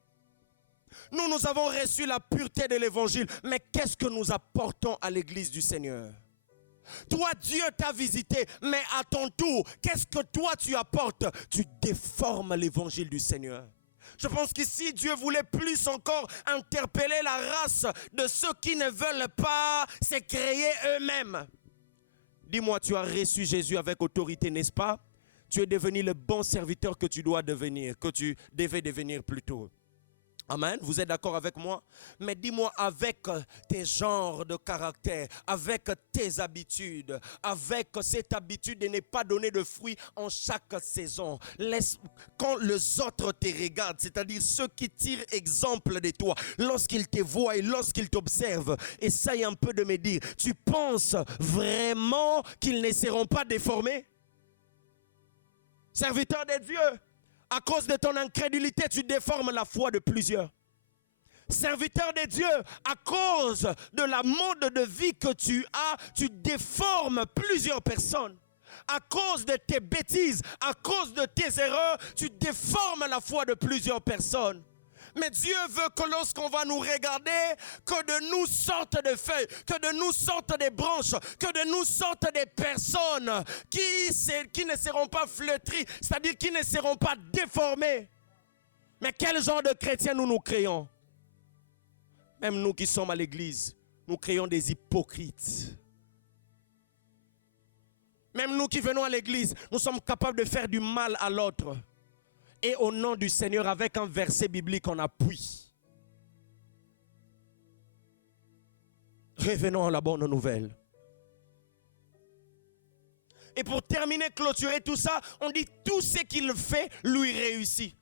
Nous avons reçu la pureté de l'évangile, mais qu'est-ce que nous apportons à l'église du Seigneur? Toi, Dieu t'a visité, mais à ton tour, qu'est-ce que toi tu apportes? Tu déformes l'évangile du Seigneur. Je pense qu'ici, Dieu voulait plus encore interpeller la race de ceux qui ne veulent pas se créer eux-mêmes. Dis-moi, tu as reçu Jésus avec autorité, n'est-ce pas? Tu es devenu le bon serviteur que tu dois devenir, que tu devais devenir plutôt. Amen, vous êtes d'accord avec moi? Mais dis-moi, avec tes genres de caractère, avec tes habitudes, avec cette habitude de ne pas donner de fruits en chaque saison, quand les autres te regardent, c'est-à-dire ceux qui tirent exemple de toi, lorsqu'ils te voient et lorsqu'ils t'observent, essaye un peu de me dire, tu penses vraiment qu'ils ne seront pas déformés? Serviteur de Dieu, à cause de ton incrédulité, tu déformes la foi de plusieurs. Serviteur de Dieu, à cause de la mode de vie que tu as, tu déformes plusieurs personnes. À cause de tes bêtises, à cause de tes erreurs, tu déformes la foi de plusieurs personnes. Mais Dieu veut que lorsqu'on va nous regarder, que de nous sortent des feuilles, que de nous sortent des branches, que de nous sortent des personnes qui ne seront pas flétries, c'est-à-dire qui ne seront pas déformées. Mais quel genre de chrétiens nous créons? Même nous qui sommes à l'église, nous créons des hypocrites. Même nous qui venons à l'église, nous sommes capables de faire du mal à l'autre. Et au nom du Seigneur, avec un verset biblique en appui. Revenons à la bonne nouvelle. Et pour terminer, clôturer tout ça, on dit tout ce qu'il fait lui réussit.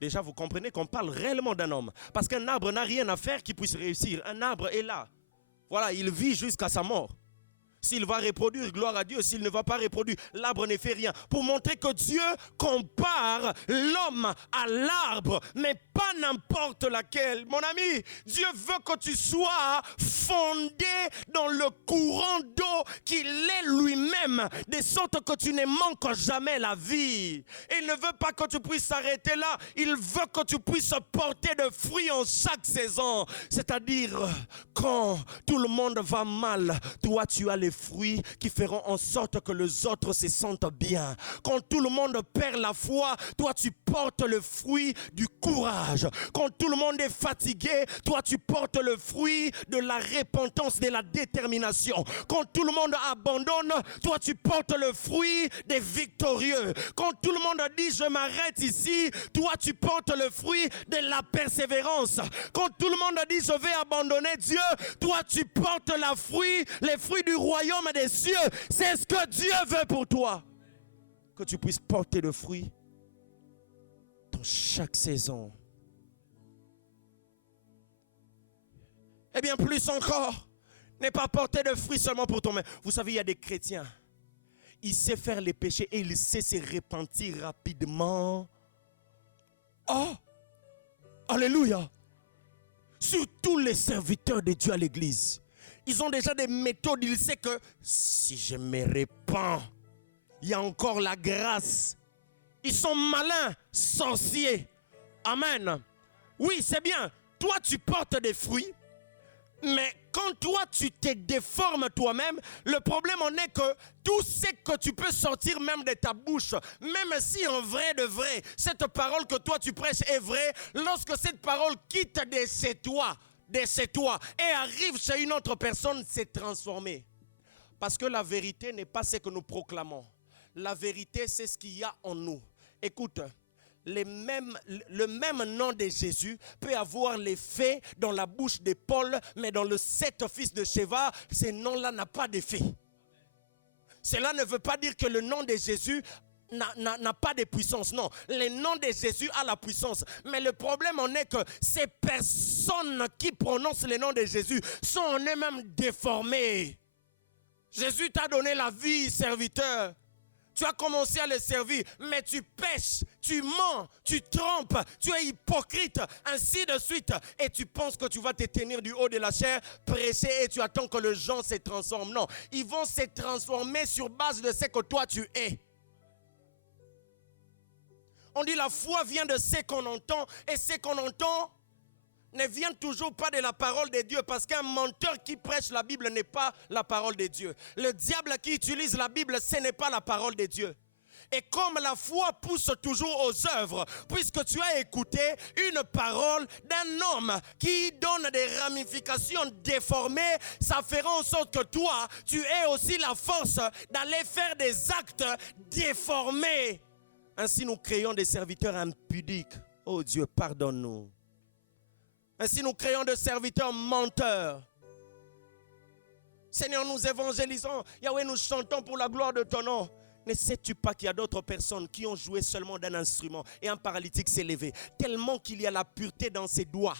Déjà, vous comprenez qu'on parle réellement d'un homme. Parce qu'un arbre n'a rien à faire qui puisse réussir. Un arbre est là. Voilà, il vit jusqu'à sa mort. S'il va reproduire, gloire à Dieu. S'il ne va pas reproduire, l'arbre ne fait rien. Pour montrer que Dieu compare l'homme à l'arbre, mais pas n'importe laquelle. Mon ami, Dieu veut que tu sois fondé dans le courant d'eau qu'il est lui-même, de sorte que tu ne manques jamais la vie. Et il ne veut pas que tu puisses s'arrêter là. Il veut que tu puisses porter de fruits en chaque saison. C'est-à-dire, quand tout le monde va mal, toi tu as les des fruits qui feront en sorte que les autres se sentent bien. Quand tout le monde perd la foi, toi tu portes le fruit du courage. Quand tout le monde est fatigué, toi tu portes le fruit de la repentance, de la détermination. Quand tout le monde abandonne, toi tu portes le fruit des victorieux. Quand tout le monde dit je m'arrête ici, toi tu portes le fruit de la persévérance. Quand tout le monde dit je vais abandonner Dieu, toi tu portes les fruits du royaume des cieux. C'est ce que Dieu veut pour toi. Que tu puisses porter le fruit dans chaque saison. Et bien plus encore, n'est pas porter de fruits seulement pour toi-même. Vous savez, il y a des chrétiens, ils savent faire les péchés et ils savent se repentir rapidement. Oh, alléluia. Surtout les serviteurs de Dieu à l'église. Ils ont déjà des méthodes, ils savent que si je me repens, il y a encore la grâce. Ils sont malins, sorciers. Amen. Oui, c'est bien. Toi, tu portes des fruits. Mais quand toi, tu te déformes toi-même, le problème en est que tout ce que tu peux sortir même de ta bouche, même si en vrai de vrai, cette parole que toi tu prêches est vraie, lorsque cette parole quitte de chez toi et arrive chez une autre personne, c'est transformé. Parce que la vérité n'est pas ce que nous proclamons. La vérité, c'est ce qu'il y a en nous. Écoute, le même nom de Jésus peut avoir l'effet dans la bouche de Paul, mais dans le 7 fils de Sheva, ce nom-là n'a pas d'effet. Cela ne veut pas dire que le nom de Jésus n'a pas de puissance. Non, le nom de Jésus a la puissance. Mais le problème en est que ces personnes qui prononcent le nom de Jésus sont en eux-mêmes déformées. Jésus t'a donné la vie, serviteur. Tu as commencé à le servir, mais tu pèches, tu mens, tu trompes, tu es hypocrite, ainsi de suite. Et tu penses que tu vas te tenir du haut de la chair, prêcher et tu attends que les gens se transforment. Non, ils vont se transformer sur base de ce que toi tu es. On dit la foi vient de ce qu'on entend et ce qu'on entend ne vient toujours pas de la parole de Dieu, parce qu'un menteur qui prêche la Bible n'est pas la parole de Dieu. Le diable qui utilise la Bible, ce n'est pas la parole de Dieu. Et comme la foi pousse toujours aux œuvres, puisque tu as écouté une parole d'un homme qui donne des ramifications déformées, ça fera en sorte que toi, tu aies aussi la force d'aller faire des actes déformés. Ainsi nous créons des serviteurs impudiques. Oh Dieu, pardonne-nous. Ainsi nous créons des serviteurs menteurs. Seigneur, nous évangélisons. Yahweh, nous chantons pour la gloire de ton nom. Ne sais-tu pas qu'il y a d'autres personnes qui ont joué seulement d'un instrument et un paralytique s'est levé, tellement qu'il y a la pureté dans ses doigts?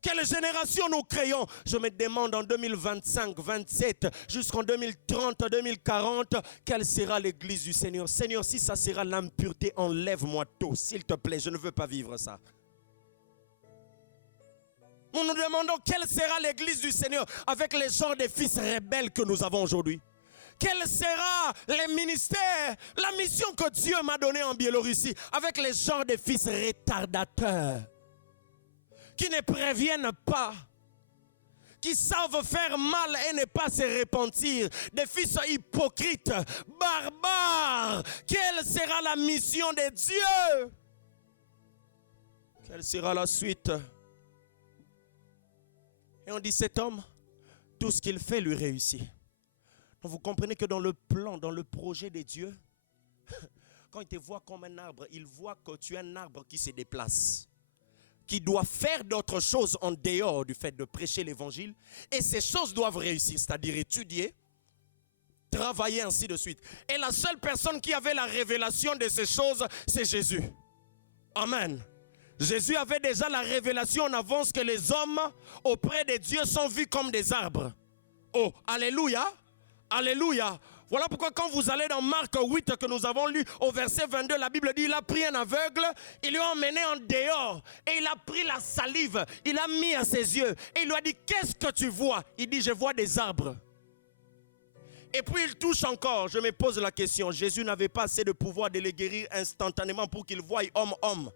Quelle génération nous créons? Je me demande en 2025, 27, jusqu'en 2030, 2040, quelle sera l'église du Seigneur? Seigneur, si ça sera l'impureté, enlève-moi tôt, s'il te plaît, je ne veux pas vivre ça. Nous nous demandons quelle sera l'église du Seigneur avec les genres de fils rebelles que nous avons aujourd'hui. Quel sera le ministère, la mission que Dieu m'a donnée en Biélorussie avec les genres de fils retardateurs qui ne préviennent pas, qui savent faire mal et ne pas se repentir, des fils hypocrites, barbares. Quelle sera la mission de Dieu? Quelle sera la suite? Et on dit, cet homme, tout ce qu'il fait lui réussit. Donc vous comprenez que dans le plan, dans le projet de Dieu, quand il te voit comme un arbre, il voit que tu es un arbre qui se déplace, qui doit faire d'autres choses en dehors du fait de prêcher l'évangile. Et ces choses doivent réussir, c'est-à-dire étudier, travailler, ainsi de suite. Et la seule personne qui avait la révélation de ces choses, c'est Jésus. Amen. Jésus avait déjà la révélation en avance que les hommes auprès de Dieu sont vus comme des arbres. Oh, alléluia, alléluia. Voilà pourquoi quand vous allez dans Marc 8 que nous avons lu au verset 22, la Bible dit, il a pris un aveugle, il lui a emmené en dehors et il a pris la salive, il a mis à ses yeux et il lui a dit, qu'est-ce que tu vois? Il dit, je vois des arbres. Et puis il touche encore. Je me pose la question, Jésus n'avait pas assez de pouvoir de les guérir instantanément pour qu'il voie homme-homme.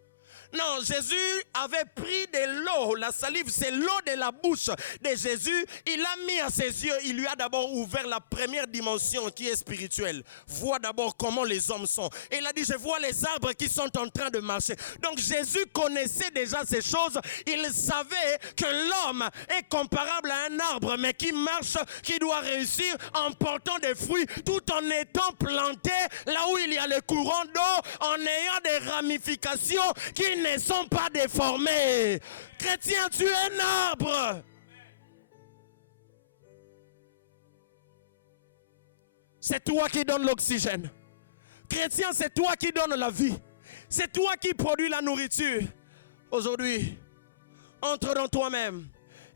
Non, Jésus avait pris de l'eau. La salive, c'est l'eau de la bouche de Jésus. Il l'a mis à ses yeux. Il lui a d'abord ouvert la première dimension qui est spirituelle. Vois d'abord comment les hommes sont. Et il a dit, je vois les arbres qui sont en train de marcher. Donc Jésus connaissait déjà ces choses. Il savait que l'homme est comparable à un arbre, mais qui marche, qui doit réussir en portant des fruits, tout en étant planté là où il y a le courant d'eau, en ayant des ramifications qui ne sont pas déformées. Chrétien, tu es un arbre. C'est toi qui donnes l'oxygène. Chrétien, c'est toi qui donnes la vie. C'est toi qui produis la nourriture. Aujourd'hui, entre dans toi-même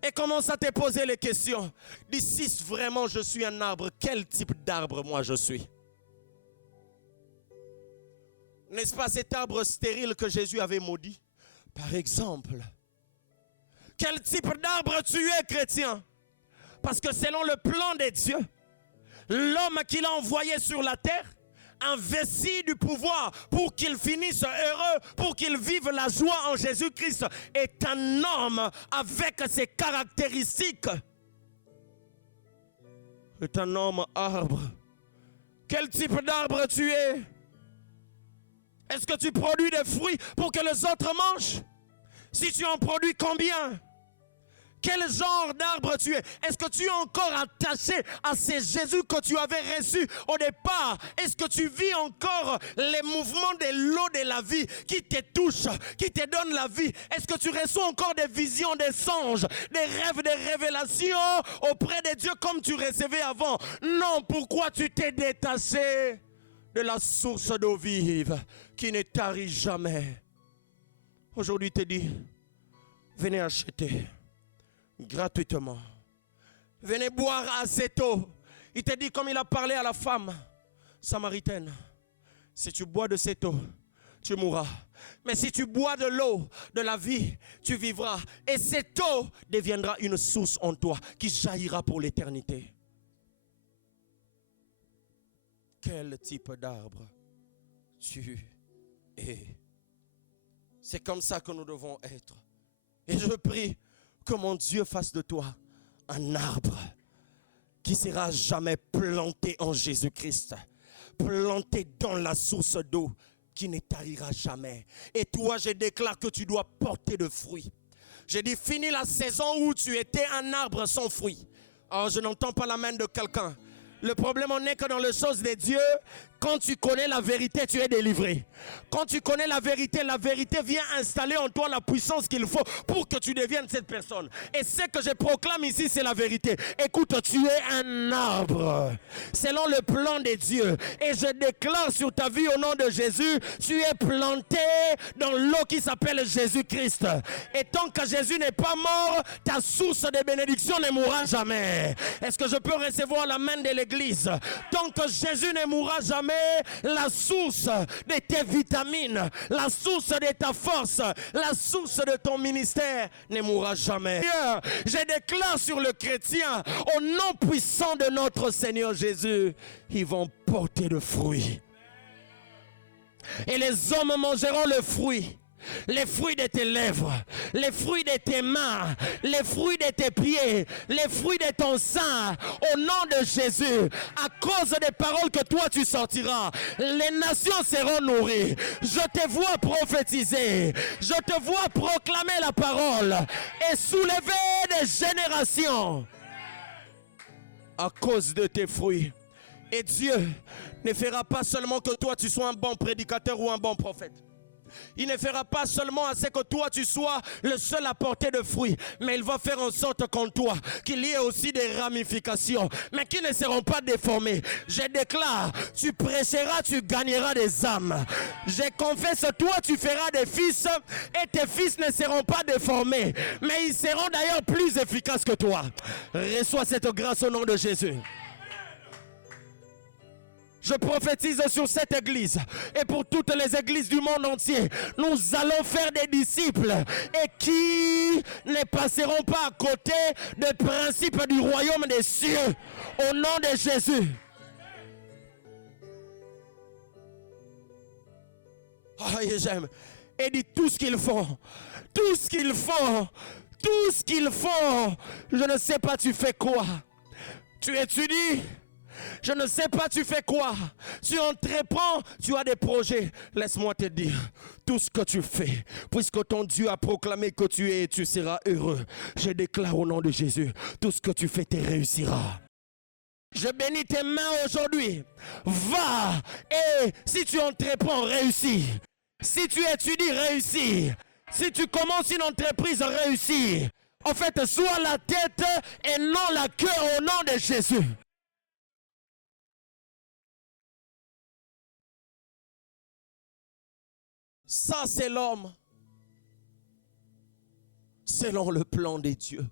et commence à te poser les questions. Dis, si vraiment je suis un arbre, quel type d'arbre moi je suis? N'est-ce pas cet arbre stérile que Jésus avait maudit? Par exemple, quel type d'arbre tu es, chrétien? Parce que selon le plan de Dieu, l'homme qu'il a envoyé sur la terre, investi du pouvoir pour qu'il finisse heureux, pour qu'il vive la joie en Jésus-Christ, est un homme avec ses caractéristiques. Est un homme arbre. Quel type d'arbre tu es? Est-ce que tu produis des fruits pour que les autres mangent? Si tu en produis, combien? Quel genre d'arbre tu es? Est-ce que tu es encore attaché à ce Jésus que tu avais reçu au départ? Est-ce que tu vis encore les mouvements de l'eau de la vie qui te touche, qui te donne la vie? Est-ce que tu reçois encore des visions, des songes, des rêves, des révélations auprès de Dieu comme tu recevais avant? Non, pourquoi tu t'es détaché de la source d'eau vive qui ne tarit jamais? Aujourd'hui, il te dit, venez acheter gratuitement. Venez boire à cette eau. Il te dit, comme il a parlé à la femme samaritaine, si tu bois de cette eau, tu mourras. Mais si tu bois de l'eau de la vie, tu vivras. Et cette eau deviendra une source en toi qui jaillira pour l'éternité. Quel type d'arbre tu es? C'est comme ça que nous devons être. Et je prie que mon Dieu fasse de toi un arbre qui sera jamais planté en Jésus-Christ, planté dans la source d'eau qui ne tarira jamais. Et toi, je déclare que tu dois porter de fruits. J'ai dit, fini la saison où tu étais un arbre sans fruits. Alors, je n'entends pas la main de quelqu'un. Le problème, on n'est que dans les choses de Dieu. Quand tu connais la vérité, tu es délivré. Quand tu connais la vérité vient installer en toi la puissance qu'il faut pour que tu deviennes cette personne. Et ce que je proclame ici, c'est la vérité. Écoute, tu es un arbre selon le plan de Dieu. Et je déclare sur ta vie au nom de Jésus, tu es planté dans l'eau qui s'appelle Jésus-Christ. Et tant que Jésus n'est pas mort, ta source de bénédiction ne mourra jamais. Est-ce que je peux recevoir la main de l'église? Tant que Jésus ne mourra jamais, la source de tes vitamines, la source de ta force, la source de ton ministère ne mourra jamais. Je déclare sur le chrétien, au nom puissant de notre Seigneur Jésus, ils vont porter le fruit. Et les hommes mangeront le fruit. Les fruits de tes lèvres, les fruits de tes mains, les fruits de tes pieds, les fruits de ton sein, au nom de Jésus, à cause des paroles que toi tu sortiras, les nations seront nourries. Je te vois prophétiser, je te vois proclamer la parole et soulever des générations à cause de tes fruits. Et Dieu ne fera pas seulement que toi tu sois un bon prédicateur ou un bon prophète. Il ne fera pas seulement à ce que toi tu sois le seul à porter de fruits, mais il va faire en sorte qu'en toi, qu'il y ait aussi des ramifications, mais qui ne seront pas déformées. Je déclare, tu prêcheras, tu gagneras des âmes. Je confesse, toi tu feras des fils, et tes fils ne seront pas déformés, mais ils seront d'ailleurs plus efficaces que toi. Reçois cette grâce au nom de Jésus. Je prophétise sur cette église et pour toutes les églises du monde entier. Nous allons faire des disciples et qui ne passeront pas à côté des principes du royaume des cieux. Au nom de Jésus. Ah, j'aime. et dis tout ce qu'ils font. Tout ce qu'ils font. Tout ce qu'ils font. Je ne sais pas tu fais quoi. Tu étudies. Je ne sais pas tu fais quoi. Tu entreprends, tu as des projets. Laisse-moi te dire, tout ce que tu fais, puisque ton Dieu a proclamé que tu es et tu seras heureux. Je déclare au nom de Jésus, tout ce que tu fais te réussira. Je bénis tes mains aujourd'hui. Va et si tu entreprends, réussis. Si tu étudies, réussis. Si tu commences une entreprise, réussis. En fait, sois la tête et non la queue au nom de Jésus. Ça, c'est l'homme selon le plan de Dieu.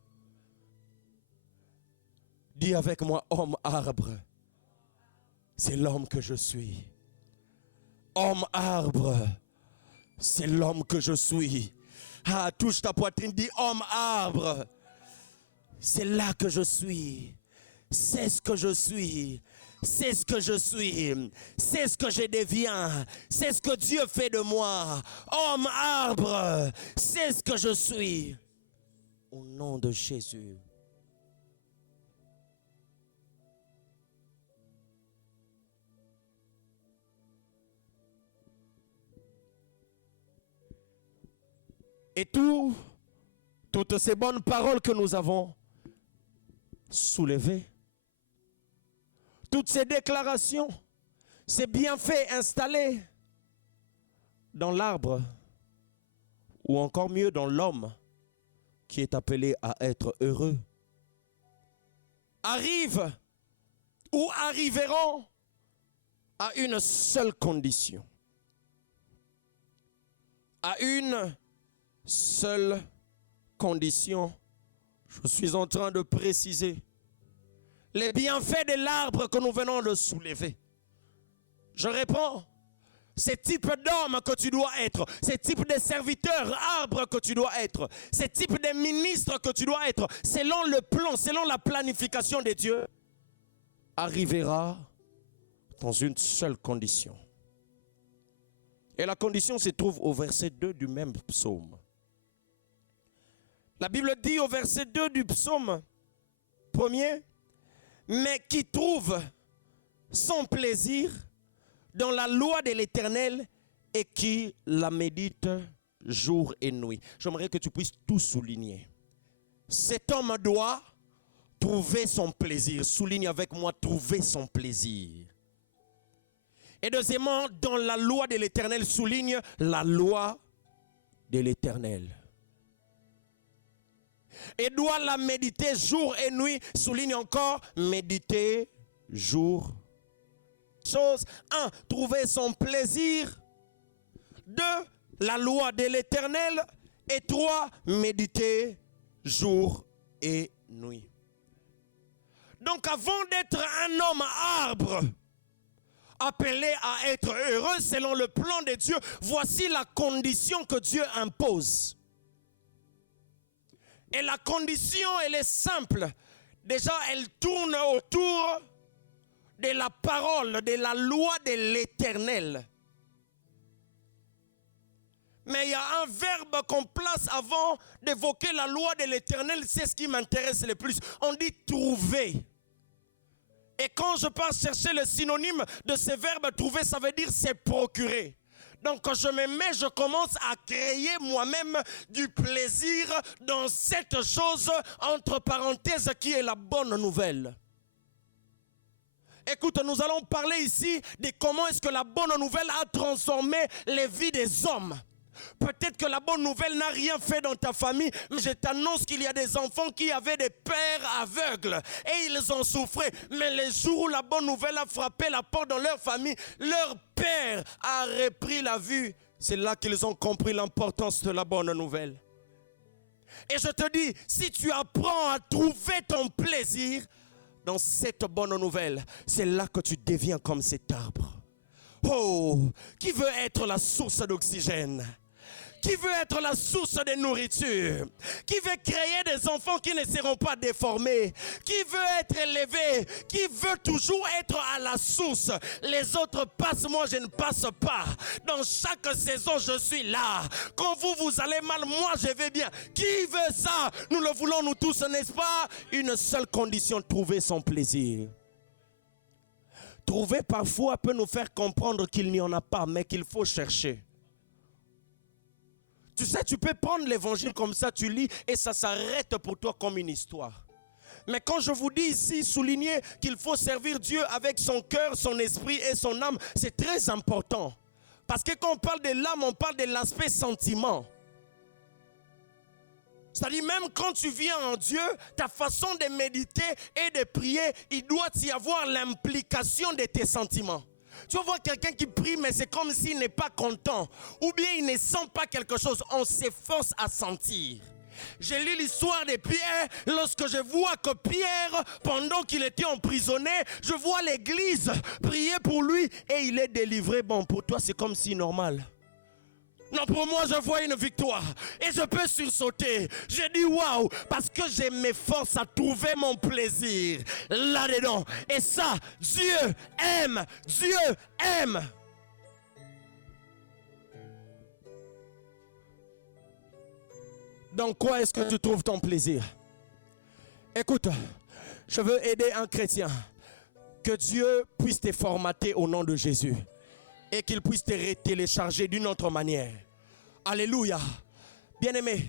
Dis avec moi, homme arbre. C'est l'homme que je suis. Homme arbre. C'est l'homme que je suis. Ah, touche ta poitrine, dis homme arbre. C'est là que je suis. C'est ce que je suis. C'est ce que je suis. C'est ce que je deviens. C'est ce que Dieu fait de moi. Homme arbre. C'est ce que je suis. Au nom de Jésus. Et toutes ces bonnes paroles que nous avons soulevées, toutes ces déclarations, ces bienfaits installés dans l'arbre, ou encore mieux dans l'homme qui est appelé à être heureux, arrivent ou arriveront à une seule condition. À une seule condition. Je suis en train de préciser les bienfaits de l'arbre que nous venons de soulever. Je réponds, ce type d'homme que tu dois être, ce type de serviteur arbre que tu dois être, ce type de ministre que tu dois être, selon le plan, selon la planification de Dieu, arrivera dans une seule condition. Et la condition se trouve au verset 2 du même psaume. La Bible dit au verset 2 du psaume premier, mais qui trouve son plaisir dans la loi de l'Éternel et qui la médite jour et nuit. J'aimerais que tu puisses tout souligner. Cet homme doit trouver son plaisir. Souligne avec moi, trouver son plaisir. Et deuxièmement, dans la loi de l'Éternel, souligne la loi de l'Éternel. Et doit la méditer jour et nuit, souligne encore, méditer jour. Chose 1, trouver son plaisir. 2, la loi de l'Éternel. Et 3, méditer jour et nuit. Donc avant d'être un homme arbre, appelé à être heureux selon le plan de Dieu, voici la condition que Dieu impose. Et la condition, elle est simple. Déjà, elle tourne autour de la parole, de la loi de l'Éternel. Mais il y a un verbe qu'on place avant d'évoquer la loi de l'Éternel, c'est ce qui m'intéresse le plus. On dit trouver. Et quand je pars chercher le synonyme de ce verbe trouver, ça veut dire c'est procurer. Donc quand je me mets, je commence à créer moi-même du plaisir dans cette chose, entre parenthèses, qui est la bonne nouvelle. Écoute, nous allons parler ici de comment est-ce que la bonne nouvelle a transformé les vies des hommes. Peut-être que la bonne nouvelle n'a rien fait dans ta famille, mais je t'annonce qu'il y a des enfants qui avaient des pères aveugles et ils en souffraient. Mais les jours où la bonne nouvelle a frappé la porte dans leur famille, leur père a repris la vue. C'est là qu'ils ont compris l'importance de la bonne nouvelle. Et je te dis, si tu apprends à trouver ton plaisir dans cette bonne nouvelle, c'est là que tu deviens comme cet arbre. Oh, qui veut être la source d'oxygène? qui veut être la source de nourriture, qui veut créer des enfants qui ne seront pas déformés, qui veut être élevé, qui veut toujours être à la source. Les autres passent, moi je ne passe pas. Dans chaque saison, je suis là. Quand vous allez mal, moi je vais bien. Qui veut ça? Nous le voulons nous tous, n'est-ce pas? Une seule condition, trouver son plaisir. Trouver parfois peut nous faire comprendre qu'il n'y en a pas, mais qu'il faut chercher. Tu sais, tu peux prendre l'évangile comme ça, tu lis et ça s'arrête pour toi comme une histoire. Mais quand je vous dis ici, souligner qu'il faut servir Dieu avec son cœur, son esprit et son âme, c'est très important. Parce que quand on parle de l'âme, on parle de l'aspect sentiment. C'est-à-dire même quand tu viens en Dieu, ta façon de méditer et de prier, il doit y avoir l'implication de tes sentiments. Tu vas voir quelqu'un qui prie, mais c'est comme s'il n'est pas content. Ou bien il ne sent pas quelque chose. On s'efforce à sentir. J'ai lu l'histoire de Pierre. Lorsque je vois que Pierre, pendant qu'il était emprisonné, je vois l'église prier pour lui et il est délivré. Bon, pour toi, c'est comme si normal. Non, pour moi, je vois une victoire et je peux sursauter. J'ai dit waouh, parce que je m'efforce à trouver mon plaisir là-dedans. Et ça, Dieu aime. Dieu aime. Dans quoi est-ce que tu trouves ton plaisir? Écoute, je veux aider un chrétien. Que Dieu puisse te formater au nom de Jésus. Et qu'il puisse te télécharger d'une autre manière. Alléluia. Bien-aimé,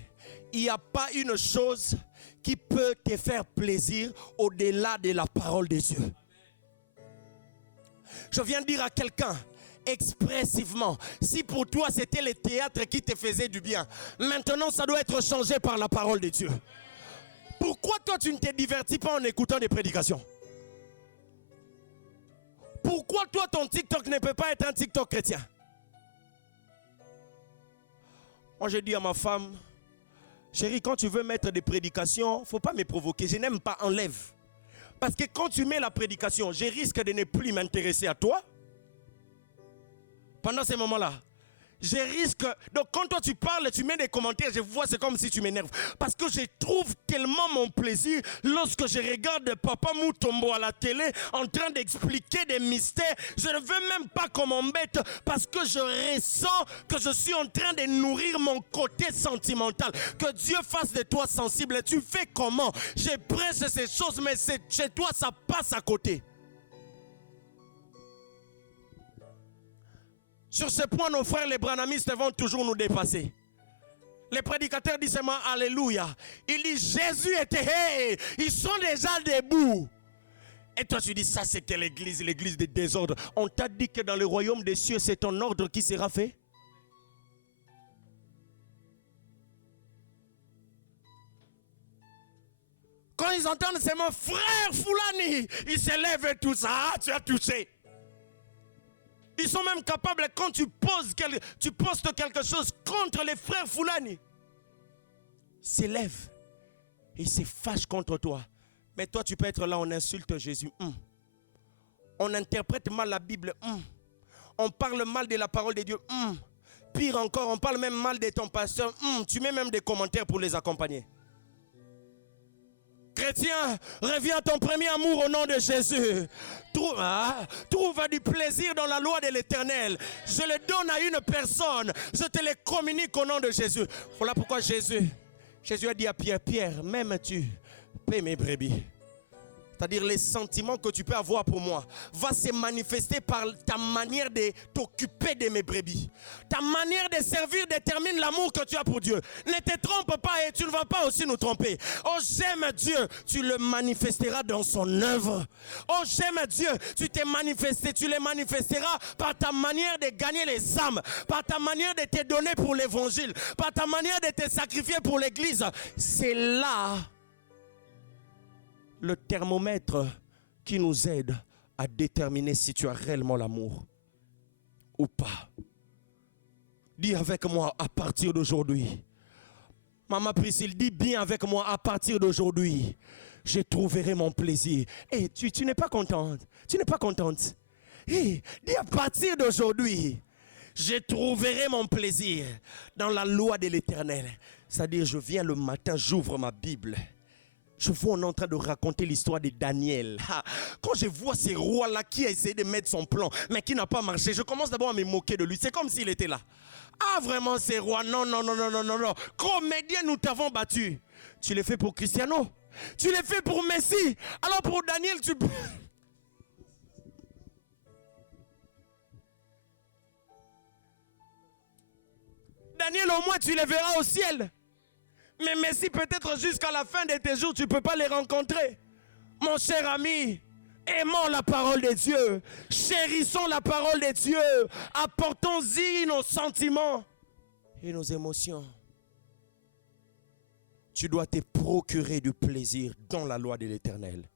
il n'y a pas une chose qui peut te faire plaisir au-delà de la parole de Dieu. Je viens de dire à quelqu'un expressivement, si pour toi c'était le théâtre qui te faisait du bien, maintenant ça doit être changé par la parole de Dieu. Pourquoi toi tu ne te divertis pas en écoutant des prédications? Pourquoi toi ton TikTok ne peut pas être un TikTok chrétien? Moi j'ai dit à ma femme, chérie, quand tu veux mettre des prédications, il ne faut pas me provoquer, je n'aime pas, enlève. Parce que quand tu mets la prédication, je risque de ne plus m'intéresser à toi. Pendant ces moments-là, je risque... Donc quand toi tu parles, tu mets des commentaires, je vois, c'est comme si tu m'énerves. Parce que je trouve tellement mon plaisir lorsque je regarde Papa Mutombo à la télé en train d'expliquer des mystères. Je ne veux même pas qu'on m'embête parce que je ressens que je suis en train de nourrir mon côté sentimental. Que Dieu fasse de toi sensible. Tu fais comment? Je prêche ces choses, mais chez toi ça passe à côté. Sur ce point, nos frères les branhamistes vont toujours nous dépasser. Les prédicateurs disent seulement Alléluia. Ils disent Jésus était, hey, ils sont déjà debout. Et toi tu dis ça c'était l'église des désordres. On t'a dit que dans le royaume des cieux c'est ton ordre qui sera fait. Quand ils entendent seulement frère Foulani, ils se lèvent et tout ça, ah, tu as touché. Ils sont même capables, quand tu postes quelque chose contre les frères Foulani, s'élèvent et ils se fâchent contre toi. Mais toi, tu peux être là, on insulte Jésus. On interprète mal la Bible. On parle mal de la parole de Dieu. Pire encore, on parle même mal de ton pasteur. Tu mets même des commentaires pour les accompagner. Chrétien, reviens à ton premier amour au nom de Jésus. Trouve du plaisir dans la loi de l'Éternel. Je le donne à une personne. Je te le communique au nom de Jésus. Voilà pourquoi Jésus a dit à Pierre, Pierre, m'aimes-tu? Paie mes brebis. C'est-à-dire les sentiments que tu peux avoir pour moi va se manifester par ta manière de t'occuper de mes brebis. Ta manière de servir détermine l'amour que tu as pour Dieu. Ne te trompe pas et tu ne vas pas aussi nous tromper. Oh j'aime Dieu, tu le manifesteras dans son œuvre. Oh j'aime Dieu, tu le manifesteras par ta manière de gagner les âmes, par ta manière de te donner pour l'évangile, par ta manière de te sacrifier pour l'église. C'est là le thermomètre qui nous aide à déterminer si tu as réellement l'amour ou pas. Dis avec moi à partir d'aujourd'hui. Maman Priscille, dis bien avec moi à partir d'aujourd'hui. Je trouverai mon plaisir. Et tu n'es pas contente. Tu n'es pas contente. Dis à partir d'aujourd'hui. Je trouverai mon plaisir dans la loi de l'Éternel. C'est-à-dire, je viens le matin, j'ouvre ma Bible. Je vois, on est en train de raconter l'histoire de Daniel. Quand je vois ces rois-là qui a essayé de mettre son plan, mais qui n'a pas marché, je commence d'abord à me moquer de lui. C'est comme s'il était là. Ah, vraiment, ces rois, non. Comédien, nous t'avons battu. Tu l'as fait pour Cristiano. Tu l'as fait pour Messi. Alors pour Daniel, tu... Daniel, au moins, tu les verras au ciel. Mais Messi, peut-être jusqu'à la fin de tes jours, tu ne peux pas les rencontrer. Mon cher ami, aimons la parole de Dieu. Chérissons la parole de Dieu. Apportons-y nos sentiments et nos émotions. Tu dois te procurer du plaisir dans la loi de l'Éternel.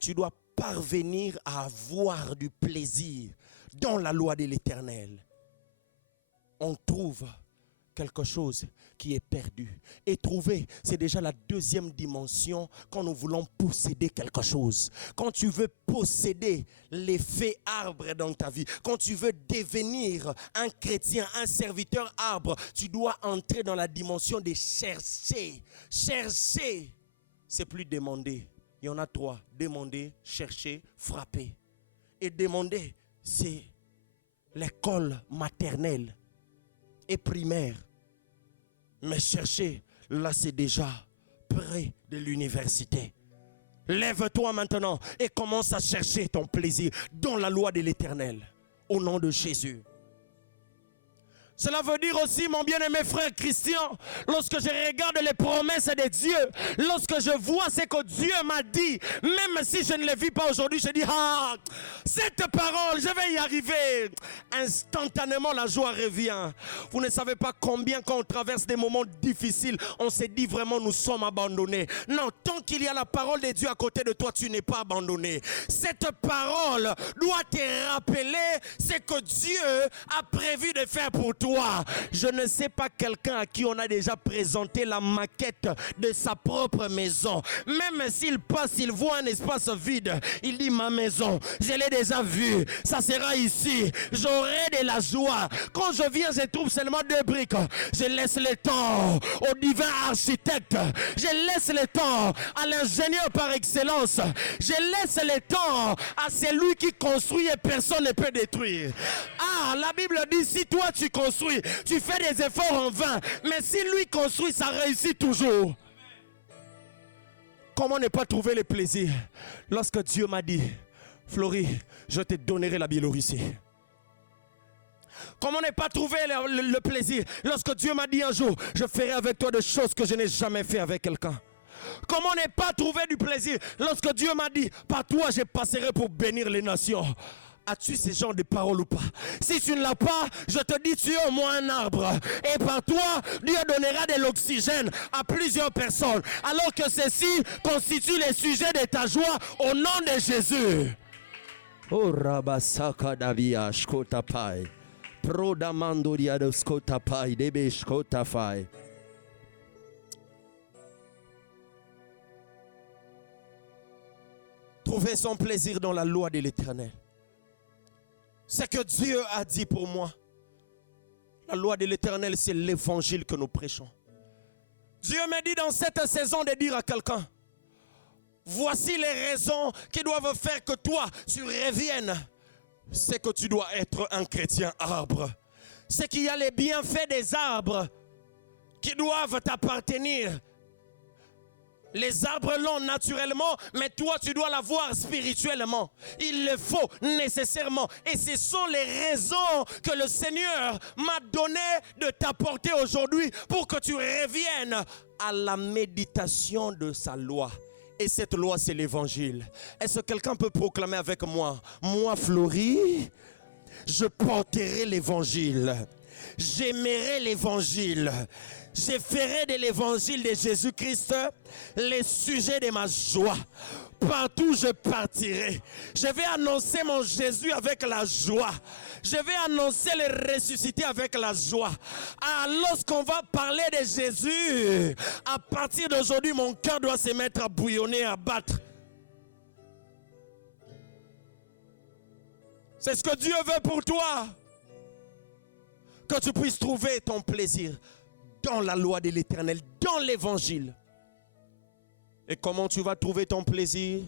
Tu dois parvenir à avoir du plaisir dans la loi de l'Éternel. On trouve quelque chose qui est perdu. Et trouver, c'est déjà la deuxième dimension quand nous voulons posséder quelque chose. Quand tu veux posséder l'effet arbre dans ta vie, quand tu veux devenir un chrétien, un serviteur arbre, tu dois entrer dans la dimension de chercher. Chercher, c'est plus demander. Il y en a trois. Demander, chercher, frapper. Et demander, c'est l'école maternelle et primaire. Mais chercher, là c'est déjà près de l'université. Lève-toi maintenant et commence à chercher ton plaisir dans la loi de l'Éternel. Au nom de Jésus. Cela veut dire aussi, mon bien-aimé frère Christian, lorsque je regarde les promesses de Dieu, lorsque je vois ce que Dieu m'a dit, même si je ne les vis pas aujourd'hui, je dis, ah, cette parole, je vais y arriver. Instantanément, la joie revient. Vous ne savez pas combien, quand on traverse des moments difficiles, on se dit vraiment, nous sommes abandonnés. Non, tant qu'il y a la parole de Dieu à côté de toi, tu n'es pas abandonné. Cette parole doit te rappeler ce que Dieu a prévu de faire pour toi. Je ne sais pas quelqu'un à qui on a déjà présenté la maquette de sa propre maison. Même s'il passe, il voit un espace vide. Il dit, ma maison, je l'ai déjà vue. Ça sera ici. J'aurai de la joie. Quand je viens, je trouve seulement 2 briques. Je laisse le temps au divin architecte. Je laisse le temps à l'ingénieur par excellence. Je laisse le temps à celui qui construit et personne ne peut détruire. Ah, la Bible dit, si toi tu construis, tu fais des efforts en vain, mais si lui construit, ça réussit toujours. Comment ne pas trouver le plaisir lorsque Dieu m'a dit, Florie, je te donnerai la Biélorussie. Comment ne pas trouver le plaisir lorsque Dieu m'a dit un jour, je ferai avec toi des choses que je n'ai jamais fait avec quelqu'un. Comment ne pas trouver du plaisir lorsque Dieu m'a dit, par toi je passerai pour bénir les nations. As-tu ce genre de paroles ou pas? Si tu ne l'as pas, je te dis, tu es au moins un arbre. Et par toi, Dieu donnera de l'oxygène à plusieurs personnes. Alors que ceci constitue les sujets de ta joie au nom de Jésus. Oh, Rabasaka Davia Shkotapai. Prodamandoria de Skotapai, Debe Shkotafai. Trouver son plaisir dans la loi de l'Éternel. C'est que Dieu a dit pour moi. La loi de l'Éternel, c'est l'évangile que nous prêchons. Dieu m'a dit dans cette saison de dire à quelqu'un, voici les raisons qui doivent faire que toi, tu reviennes. C'est que tu dois être un chrétien arbre. C'est qu'il y a les bienfaits des arbres qui doivent t'appartenir. Les arbres l'ont naturellement, mais toi tu dois l'avoir spirituellement. Il le faut nécessairement. Et ce sont les raisons que le Seigneur m'a donné de t'apporter aujourd'hui pour que tu reviennes à la méditation de sa loi. Et cette loi, c'est l'évangile. Est-ce que quelqu'un peut proclamer avec moi? Moi, Florie, je porterai l'évangile. J'aimerai l'évangile. Je ferai de l'évangile de Jésus-Christ le sujet de ma joie. Partout où je partirai, je vais annoncer mon Jésus avec la joie. Je vais annoncer le ressuscité avec la joie. Ah, lorsqu'on va parler de Jésus, à partir d'aujourd'hui, mon cœur doit se mettre à bouillonner, à battre. C'est ce que Dieu veut pour toi. Que tu puisses trouver ton plaisir dans la loi de l'Éternel, dans l'Évangile. Et comment tu vas trouver ton plaisir?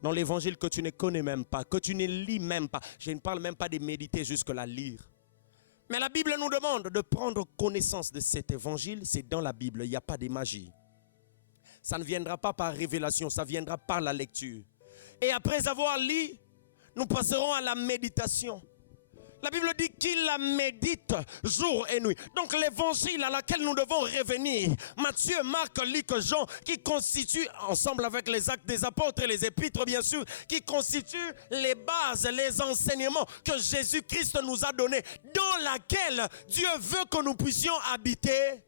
Dans l'Évangile que tu ne connais même pas, que tu ne lis même pas. Je ne parle même pas de méditer, jusque-là lire. Mais la Bible nous demande de prendre connaissance de cet Évangile. C'est dans la Bible, il n'y a pas de magie. Ça ne viendra pas par révélation, ça viendra par la lecture. Et après avoir lu, nous passerons à la méditation. La Bible dit qu'il la médite jour et nuit. Donc l'évangile à laquelle nous devons revenir, Matthieu, Marc, Luc, Jean, qui constituent, ensemble avec les actes des apôtres et les épîtres bien sûr, qui constituent les bases, les enseignements que Jésus-Christ nous a donnés, dans laquelle Dieu veut que nous puissions habiter,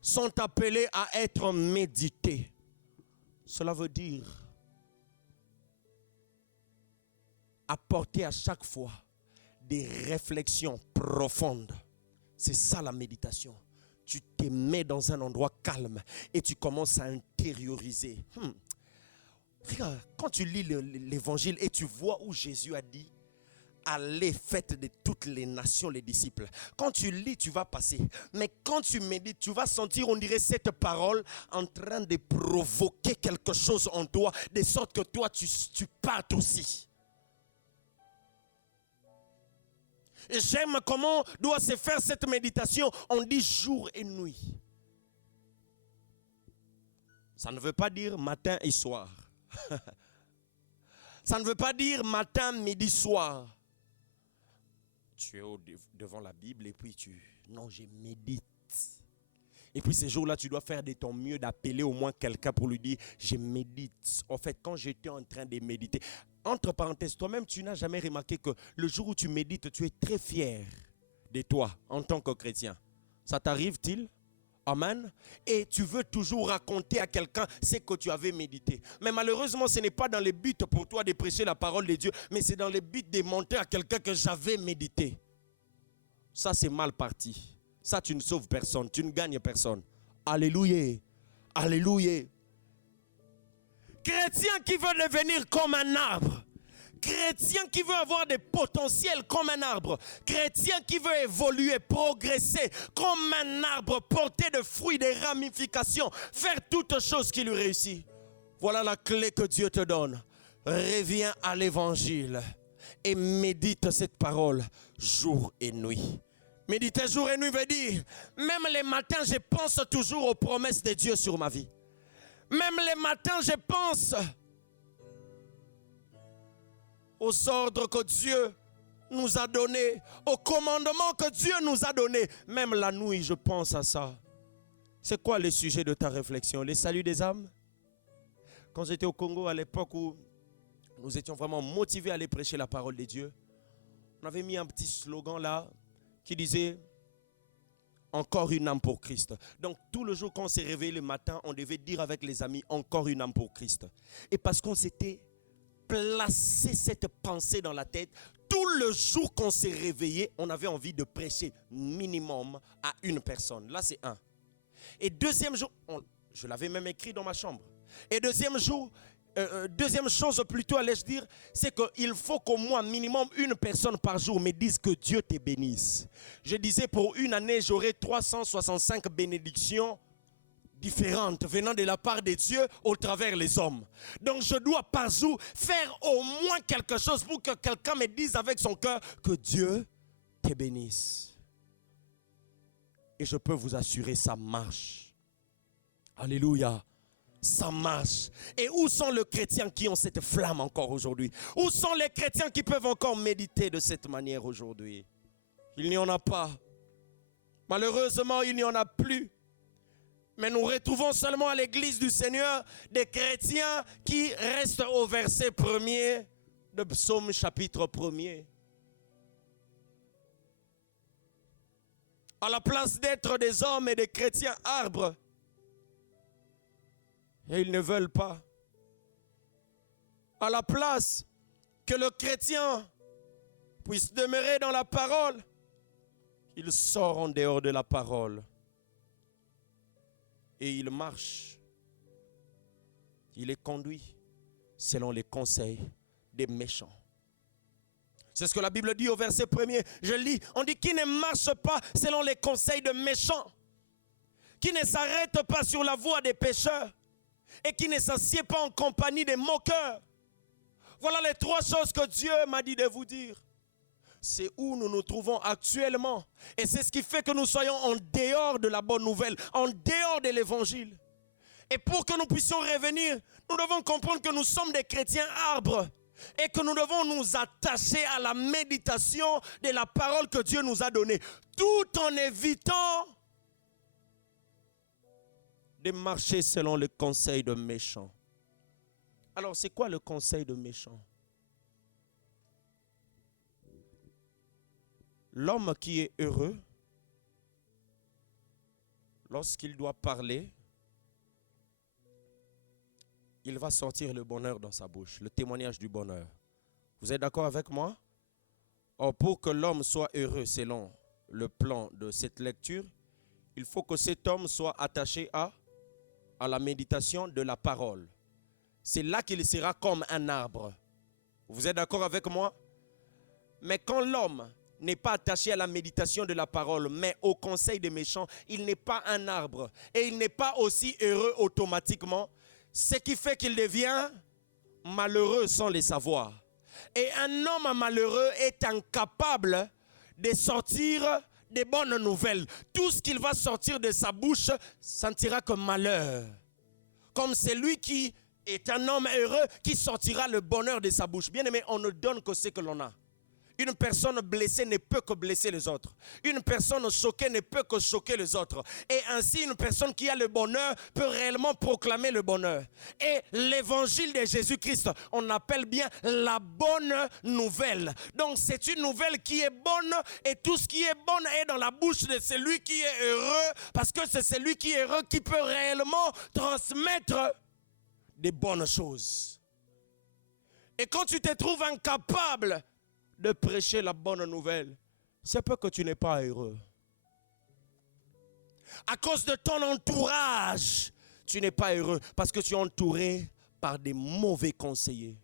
sont appelés à être médités. Cela veut dire apporter à chaque fois des réflexions profondes. C'est ça la méditation. Tu te mets dans un endroit calme et tu commences à intérioriser. Regarde, quand tu lis l'évangile et tu vois où Jésus a dit allez, faites de toutes les nations les disciples. Quand tu lis, tu vas passer. Mais quand tu médites, tu vas sentir, on dirait, cette parole en train de provoquer quelque chose en toi, de sorte que toi, tu partes aussi. Et j'aime comment doit se faire cette méditation. On dit jour et nuit. Ça ne veut pas dire matin et soir. Ça ne veut pas dire matin, midi, soir. Tu es devant la Bible et puis non, je médite. Et puis ces jours-là, tu dois faire de ton mieux d'appeler au moins quelqu'un pour lui dire, je médite. En fait, quand j'étais en train de méditer, entre parenthèses, toi-même, tu n'as jamais remarqué que le jour où tu médites, tu es très fier de toi en tant que chrétien. Ça t'arrive-t-il? Amen. Et tu veux toujours raconter à quelqu'un ce que tu avais médité. Mais malheureusement, ce n'est pas dans le but pour toi de prêcher la parole de Dieu, mais c'est dans le but de montrer à quelqu'un que j'avais médité. Ça, c'est mal parti. Ça, tu ne sauves personne, tu ne gagnes personne. Alléluia. Alléluia. Chrétien qui veut devenir comme un arbre. Chrétien qui veut avoir des potentiels comme un arbre. Chrétien qui veut évoluer, progresser comme un arbre, porter de fruits, des ramifications, faire toutes choses qui lui réussissent. Voilà la clé que Dieu te donne. Reviens à l'évangile et médite cette parole jour et nuit. Méditer jour et nuit veut dire, même les matins, je pense toujours aux promesses de Dieu sur ma vie. Même les matins, je pense aux ordres que Dieu nous a donnés, aux commandements que Dieu nous a donnés. Même la nuit, je pense à ça. C'est quoi le sujet de ta réflexion? Les saluts des âmes? Quand j'étais au Congo, à l'époque où nous étions vraiment motivés à aller prêcher la parole de Dieu, on avait mis un petit slogan là qui disait « Encore une âme pour Christ ». Donc tout le jour quand on s'est réveillé le matin, on devait dire avec les amis « Encore une âme pour Christ ». Et parce qu'on s'était placé cette pensée dans la tête, tout le jour qu'on s'est réveillé, on avait envie de prêcher minimum à une personne. Là c'est un. Et deuxième jour, je l'avais même écrit dans ma chambre. Et deuxième chose plutôt, allais-je dire, c'est qu'il faut qu'au moins minimum une personne par jour me dise que Dieu te bénisse. Je disais pour une année, j'aurai 365 bénédictions différentes venant de la part de Dieu au travers les hommes. Donc je dois par jour faire au moins quelque chose pour que quelqu'un me dise avec son cœur que Dieu te bénisse. Et je peux vous assurer, ça marche. Alléluia. Ça marche. Et où sont les chrétiens qui ont cette flamme encore aujourd'hui? Où sont les chrétiens qui peuvent encore méditer de cette manière aujourd'hui? Il n'y en a pas. Malheureusement, il n'y en a plus. Mais nous retrouvons seulement à l'église du Seigneur des chrétiens qui restent au verset 1er de Psaume chapitre 1er. À la place d'être des hommes et des chrétiens arbres, et ils ne veulent pas. À la place que le chrétien puisse demeurer dans la parole, il sort en dehors de la parole. Et il marche. Il est conduit selon les conseils des méchants. C'est ce que la Bible dit au verset 1er. Je lis, on dit qui ne marche pas selon les conseils de méchants, qui ne s'arrête pas sur la voie des pécheurs et qui ne s'assied pas en compagnie des moqueurs. Voilà les 3 choses que Dieu m'a dit de vous dire. C'est où nous nous trouvons actuellement. Et c'est ce qui fait que nous soyons en dehors de la bonne nouvelle, en dehors de l'évangile. Et pour que nous puissions revenir, nous devons comprendre que nous sommes des chrétiens arbres et que nous devons nous attacher à la méditation de la parole que Dieu nous a donnée, tout en évitant de marcher selon le conseil de méchants. Alors, c'est quoi le conseil de méchants? L'homme qui est heureux, lorsqu'il doit parler, il va sortir le bonheur dans sa bouche, le témoignage du bonheur. Vous êtes d'accord avec moi? Or, pour que l'homme soit heureux selon le plan de cette lecture, il faut que cet homme soit attaché à la méditation de la parole. C'est là qu'il sera comme un arbre. Vous êtes d'accord avec moi? Mais quand l'homme n'est pas attaché à la méditation de la parole, mais au conseil des méchants, il n'est pas un arbre. Et il n'est pas aussi heureux automatiquement, ce qui fait qu'il devient malheureux sans le savoir. Et un homme malheureux est incapable de sortir des bonnes nouvelles. Tout ce qu'il va sortir de sa bouche sentira comme malheur. Comme celui qui est un homme heureux qui sortira le bonheur de sa bouche. Bien aimé, on ne donne que ce que l'on a. Une personne blessée ne peut que blesser les autres. Une personne choquée ne peut que choquer les autres. Et ainsi, une personne qui a le bonheur peut réellement proclamer le bonheur. Et l'évangile de Jésus-Christ, on appelle bien la bonne nouvelle. Donc, c'est une nouvelle qui est bonne et tout ce qui est bon est dans la bouche de celui qui est heureux parce que c'est celui qui est heureux qui peut réellement transmettre des bonnes choses. Et quand tu te trouves incapable de prêcher la bonne nouvelle, c'est parce que tu n'es pas heureux. À cause de ton entourage, tu n'es pas heureux parce que tu es entouré par des mauvais conseillers.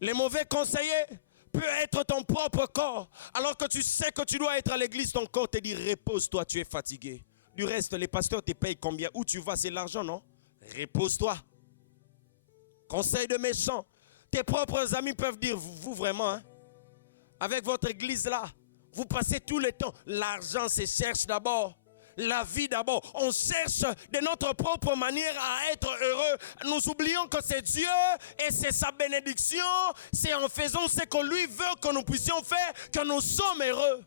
Les mauvais conseillers peuvent être ton propre corps, alors que tu sais que tu dois être à l'église, ton corps te dit repose-toi, tu es fatigué. Du reste, les pasteurs te payent combien? Où tu vas, c'est l'argent, non? Repose-toi. Conseil de méchants. Tes propres amis peuvent dire, vous vraiment, hein? Avec votre église là, vous passez tout le temps. L'argent se cherche d'abord. La vie d'abord. On cherche de notre propre manière à être heureux. Nous oublions que c'est Dieu et c'est sa bénédiction. C'est en faisant ce que lui veut que nous puissions faire que nous sommes heureux.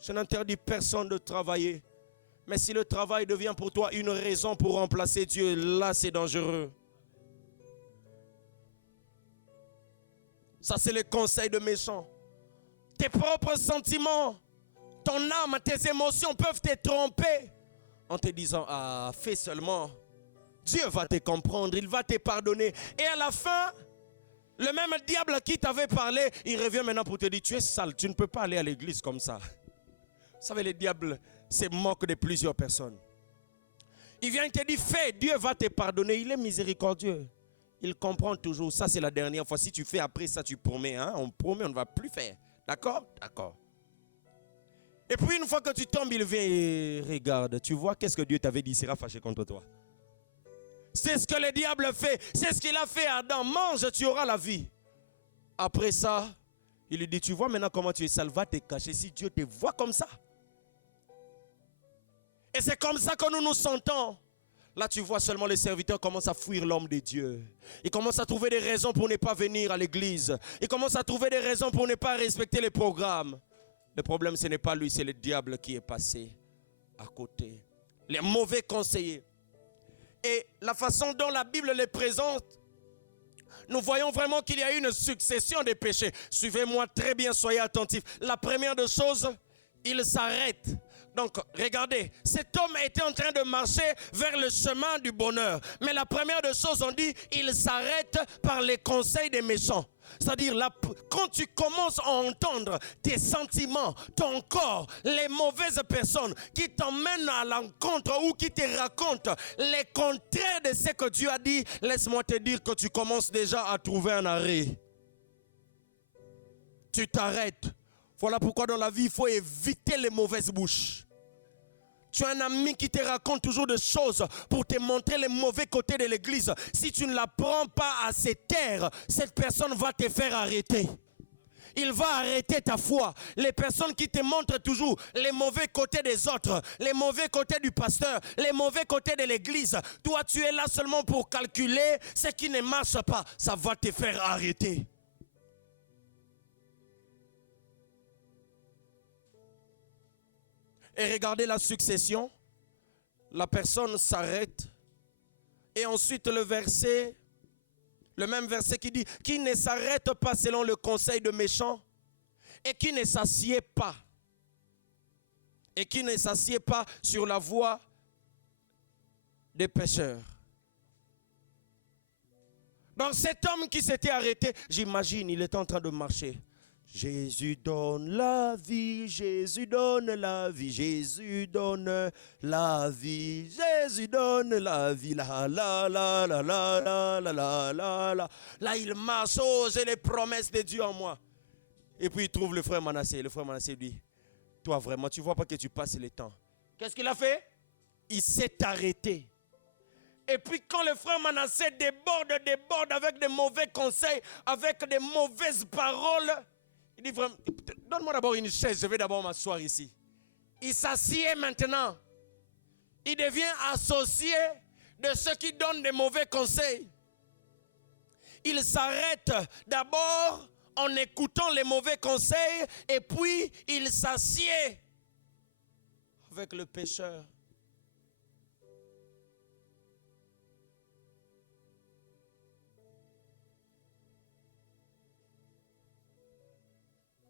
Je n'interdis personne de travailler. Mais si le travail devient pour toi une raison pour remplacer Dieu, là c'est dangereux. Ça, c'est le conseil de méchants. Tes propres sentiments, ton âme, tes émotions peuvent te tromper en te disant, ah, fais seulement. Dieu va te comprendre, il va te pardonner. Et à la fin, le même diable à qui t'avait parlé, il revient maintenant pour te dire, tu es sale, tu ne peux pas aller à l'église comme ça. Vous savez, le diable se moque de plusieurs personnes. Il vient et te dit, fais, Dieu va te pardonner, il est miséricordieux. Il comprend toujours. Ça, c'est la dernière fois. Si tu fais après ça, tu promets. Hein? On promet, on ne va plus faire. D'accord? D'accord. Et puis, une fois que tu tombes, il vient et regarde. Tu vois, qu'est-ce que Dieu t'avait dit? Il sera fâché contre toi. C'est ce que le diable fait. C'est ce qu'il a fait à Adam. Mange, tu auras la vie. Après ça, il lui dit, tu vois maintenant comment tu es sale. Va te cacher si Dieu te voit comme ça. Et c'est comme ça que nous nous sentons. Là, tu vois seulement les serviteurs commencent à fuir l'homme de Dieu. Ils commencent à trouver des raisons pour ne pas venir à l'église. Ils commencent à trouver des raisons pour ne pas respecter les programmes. Le problème, ce n'est pas lui, c'est le diable qui est passé à côté. Les mauvais conseillers. Et la façon dont la Bible les présente, nous voyons vraiment qu'il y a une succession de péchés. Suivez-moi très bien, soyez attentifs. La première des choses, il s'arrête. Donc, regardez, cet homme était en train de marcher vers le chemin du bonheur. Mais la première des choses, on dit, il s'arrête par les conseils des méchants. C'est-à-dire, quand tu commences à entendre tes sentiments, ton corps, les mauvaises personnes qui t'emmènent à l'encontre ou qui te racontent les contraires de ce que Dieu a dit, laisse-moi te dire que tu commences déjà à trouver un arrêt. tu t'arrêtes. Voilà pourquoi dans la vie, il faut éviter les mauvaises bouches. Tu as un ami qui te raconte toujours des choses pour te montrer les mauvais côtés de l'église. Si tu ne l'apprends pas à se taire, cette personne va te faire arrêter. Il va arrêter ta foi. Les personnes qui te montrent toujours les mauvais côtés des autres, les mauvais côtés du pasteur, les mauvais côtés de l'église. Toi, tu es là seulement pour calculer ce qui ne marche pas. Ça va te faire arrêter. Et regardez la succession. La personne s'arrête. Et ensuite le verset, le même verset qui dit, qui ne s'arrête pas selon le conseil de méchants et qui ne s'assied pas. Et qui ne s'assied pas sur la voie des pécheurs. Donc cet homme qui s'était arrêté, j'imagine, il était en train de marcher. Jésus donne la vie, Jésus donne la vie, Jésus donne la vie, Jésus donne la vie, la la la la la la la la la la. Là il marche, oh j'ai les promesses de Dieu en moi. Et puis il trouve le frère Manassé. Le frère Manassé lui dit, toi vraiment, tu ne vois pas que tu passes le temps. Qu'est-ce qu'il a fait? Il s'est arrêté. Et puis quand le frère Manassé déborde avec des mauvais conseils, avec des mauvaises paroles, il dit vraiment, donne-moi d'abord une chaise, je vais d'abord m'asseoir ici. Il s'assied maintenant. Il devient associé de ceux qui donnent des mauvais conseils. Il s'arrête d'abord en écoutant les mauvais conseils et puis il s'assied avec le pécheur.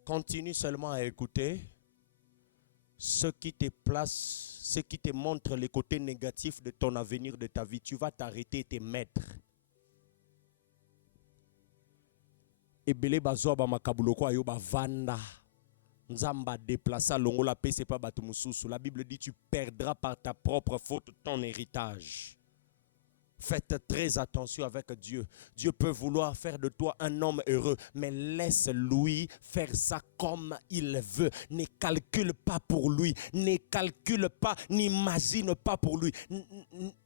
Continue seulement à écouter ce qui te place, ce qui te montre les côtés négatifs de ton avenir, de ta vie. Tu vas t'arrêter et te mettre. Ebele bazoa ba makabuloko ayo ba vanda. Nzamba déplaça longola pe c'est pas batu mususu. La Bible dit tu perdras par ta propre faute ton héritage. Faites très attention avec Dieu. Dieu peut vouloir faire de toi un homme heureux, mais laisse-lui faire ça comme il veut. Ne calcule pas pour lui. Ne calcule pas, n'imagine pas pour lui.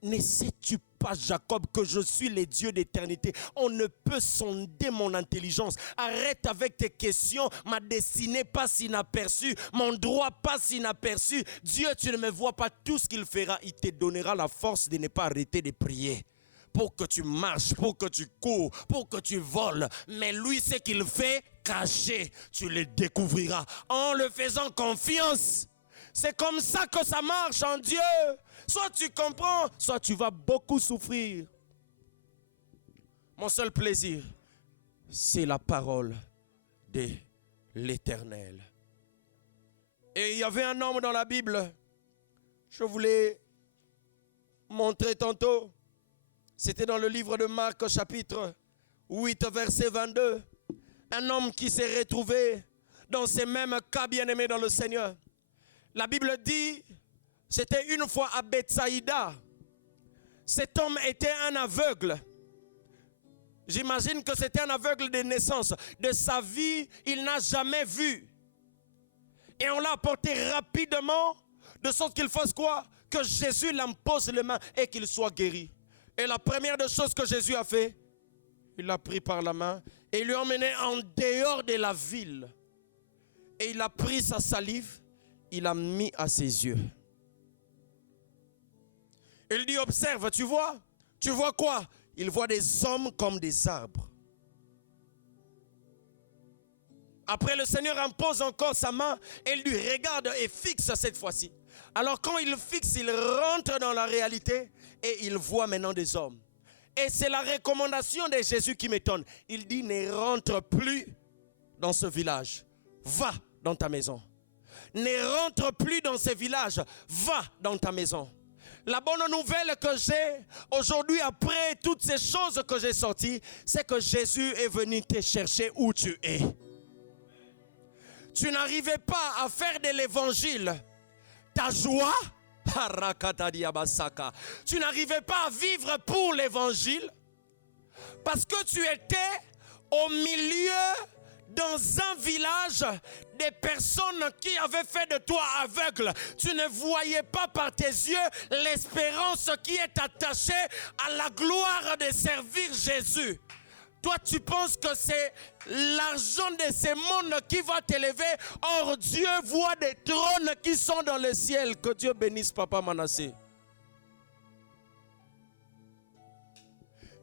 Ne sais-tu pas, Jacob, que je suis le Dieu d'éternité? On ne peut sonder mon intelligence. Arrête avec tes questions. Ma destinée passe inaperçue. Mon droit passe inaperçu. Dieu, tu ne me vois pas. Tout ce qu'il fera, il te donnera la force de ne pas arrêter de prier. Pour que tu marches, pour que tu cours, pour que tu voles. Mais lui, ce qu'il fait, caché, tu le découvriras en le faisant confiance. C'est comme ça que ça marche en Dieu. Soit tu comprends, soit tu vas beaucoup souffrir. Mon seul plaisir, c'est la parole de l'Éternel. Et il y avait un homme dans la Bible, je voulais montrer tantôt. C'était dans le livre de Marc, chapitre 8, verset 22. Un homme qui s'est retrouvé dans ces mêmes cas, bien-aimés dans le Seigneur. La Bible dit, c'était une fois à Bethsaïda. Cet homme était un aveugle. J'imagine que c'était un aveugle de naissance. De sa vie, il n'a jamais vu. Et on l'a apporté rapidement, de sorte qu'il fasse quoi? Que Jésus l'impose les mains et qu'il soit guéri. Et la première des choses que Jésus a fait, il l'a pris par la main et il lui a emmené en dehors de la ville. Et il a pris sa salive, il a mis à ses yeux. Il dit, observe, tu vois quoi? Il voit des hommes comme des arbres. Après, le Seigneur impose encore sa main et il lui regarde et fixe cette fois-ci. Alors quand il fixe, il rentre dans la réalité et il voit maintenant des hommes. Et c'est la recommandation de Jésus qui m'étonne. Il dit, ne rentre plus dans ce village. Va dans ta maison. Ne rentre plus dans ce village. Va dans ta maison. La bonne nouvelle que j'ai aujourd'hui, après toutes ces choses que j'ai sorties, c'est que Jésus est venu te chercher où tu es. Tu n'arrivais pas à faire de l'évangile ta joie. Tu n'arrivais pas à vivre pour l'évangile parce que tu étais au milieu dans un village, des personnes qui avaient fait de toi aveugle. Tu ne voyais pas par tes yeux l'espérance qui est attachée à la gloire de servir Jésus. Toi, tu penses que c'est l'argent de ces mondes qui va t'élever. Or, Dieu voit des trônes qui sont dans le ciel. Que Dieu bénisse Papa Manassé.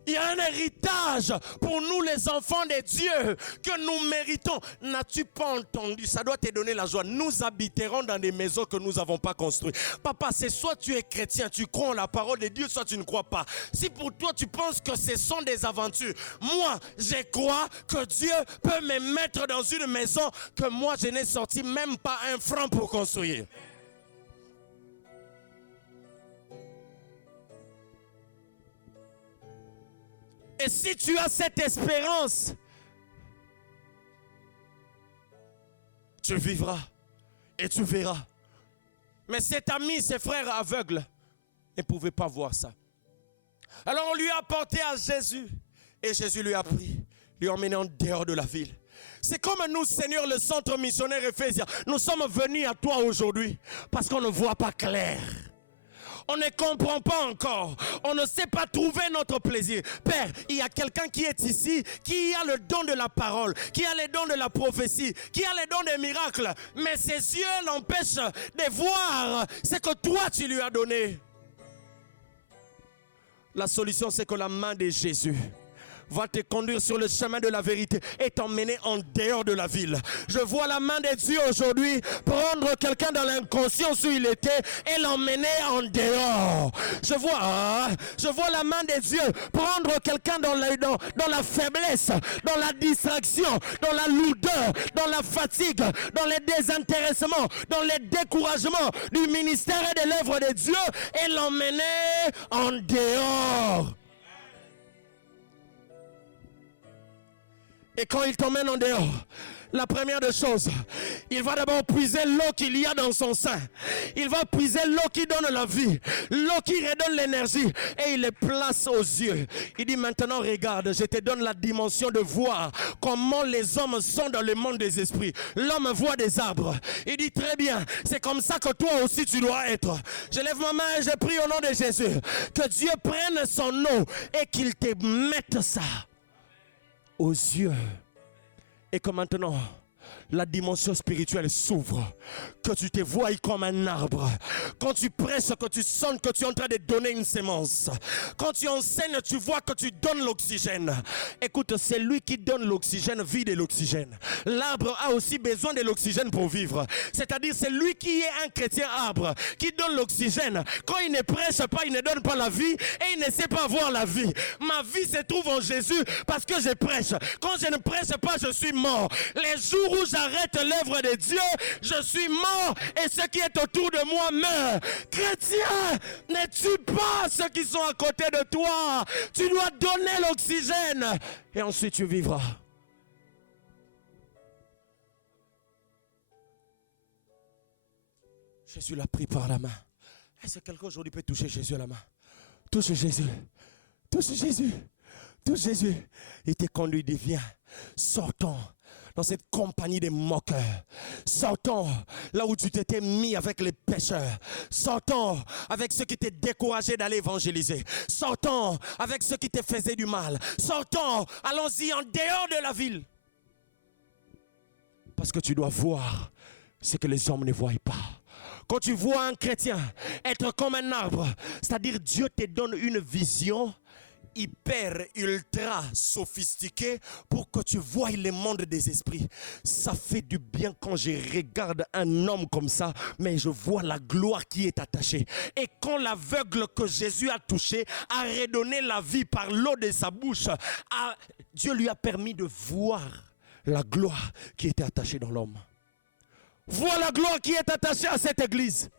Il y a un héritage pour nous les enfants de Dieu que nous méritons. N'as-tu pas entendu? Ça doit te donner la joie. Nous habiterons dans des maisons que nous n'avons pas construites. Papa, c'est soit tu es chrétien, tu crois en la parole de Dieu, soit tu ne crois pas. Si pour toi tu penses que ce sont des aventures, moi je crois que Dieu peut me mettre dans une maison que moi je n'ai sorti même pas un franc pour construire. Et si tu as cette espérance, tu vivras et tu verras. Mais cet ami, ses frères aveugles, ne pouvaient pas voir ça. Alors on lui a apporté à Jésus. Et Jésus lui a pris, lui a emmené en dehors de la ville. C'est comme nous, Seigneur, le centre missionnaire Éphésiens. Nous sommes venus à toi aujourd'hui parce qu'on ne voit pas clair. On ne comprend pas encore. On ne sait pas trouver notre plaisir. Père, il y a quelqu'un qui est ici, qui a le don de la parole, qui a le don de la prophétie, qui a le don des miracles. Mais ses yeux l'empêchent de voir ce que toi tu lui as donné. La solution, c'est que la main de Jésus va te conduire sur le chemin de la vérité et t'emmener en dehors de la ville. Je vois la main de Dieu aujourd'hui prendre quelqu'un dans l'inconscience où il était et l'emmener en dehors. Je vois la main de Dieu prendre quelqu'un dans la faiblesse, dans la distraction, dans la lourdeur, dans la fatigue, dans le désintéressement, dans le découragement du ministère et de l'œuvre de Dieu et l'emmener en dehors. Et quand il t'emmène en dehors, la première des choses, il va d'abord puiser l'eau qu'il y a dans son sein. Il va puiser l'eau qui donne la vie, l'eau qui redonne l'énergie, et il les place aux yeux. Il dit maintenant regarde, je te donne la dimension de voir comment les hommes sont dans le monde des esprits. L'homme voit des arbres. Il dit très bien, c'est comme ça que toi aussi tu dois être. Je lève ma main et je prie au nom de Jésus que Dieu prenne son eau et qu'il te mette ça aux yeux, et que maintenant la dimension spirituelle s'ouvre, que tu te vois comme un arbre. Quand tu prêches, que tu sens que tu es en train de donner une sémence. Quand tu enseignes, tu vois que tu donnes l'oxygène. Écoute, c'est lui qui donne l'oxygène, vit de l'oxygène. L'arbre a aussi besoin de l'oxygène pour vivre. C'est-à-dire, c'est lui qui est un chrétien arbre, qui donne l'oxygène. Quand il ne prêche pas, il ne donne pas la vie et il ne sait pas voir la vie. Ma vie se trouve en Jésus parce que je prêche. Quand je ne prêche pas, je suis mort. Les jours où j'arrête l'œuvre de Dieu, je suis mort et ce qui est autour de moi meurt. Chrétien, ne tue pas ceux qui sont à côté de toi. Tu dois donner l'oxygène et ensuite tu vivras. Jésus l'a pris par la main. Est-ce que quelqu'un aujourd'hui peut toucher Jésus à la main? Touche Jésus. Touche Jésus. Touche Jésus. Il te conduit, dit viens, sortons dans cette compagnie des moqueurs. Sortons là où tu t'étais mis avec les pécheurs. Sortons avec ceux qui t'étaient découragés d'aller évangéliser. Sortons avec ceux qui te faisaient du mal. Sortons, allons-y en dehors de la ville. Parce que tu dois voir ce que les hommes ne voient pas. Quand tu vois un chrétien être comme un arbre, c'est-à-dire Dieu te donne une vision hyper, ultra sophistiqué pour que tu vois le monde des esprits. Ça fait du bien quand je regarde un homme comme ça, mais je vois la gloire qui est attachée. Et quand l'aveugle que Jésus a touché a redonné la vie par l'eau de sa bouche, Dieu lui a permis de voir la gloire qui était attachée dans l'homme. Vois la gloire qui est attachée à cette église.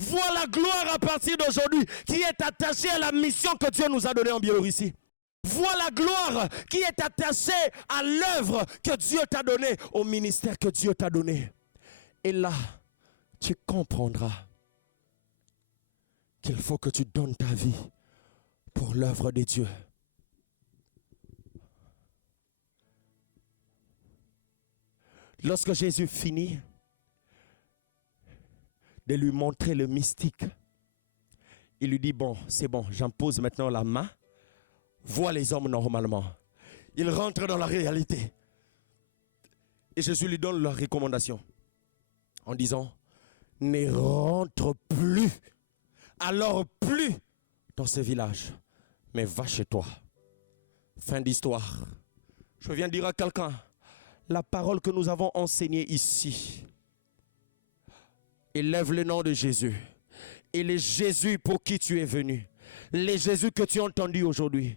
Vois la gloire à partir d'aujourd'hui qui est attachée à la mission que Dieu nous a donnée en Biélorussie. Vois la gloire qui est attachée à l'œuvre que Dieu t'a donnée, au ministère que Dieu t'a donné. Et là, tu comprendras qu'il faut que tu donnes ta vie pour l'œuvre de Dieu. Lorsque Jésus finit de lui montrer le mystique, il lui dit, bon, c'est bon, j'impose maintenant la main. Vois les hommes normalement. Il rentre dans la réalité. Et Jésus lui donne la recommandation en disant, ne rentre plus, alors plus dans ce village, mais va chez toi. Fin d'histoire. Je viens dire à quelqu'un, la parole que nous avons enseignée ici élève le nom de Jésus. Et le Jésus pour qui tu es venu, le Jésus que tu as entendu aujourd'hui,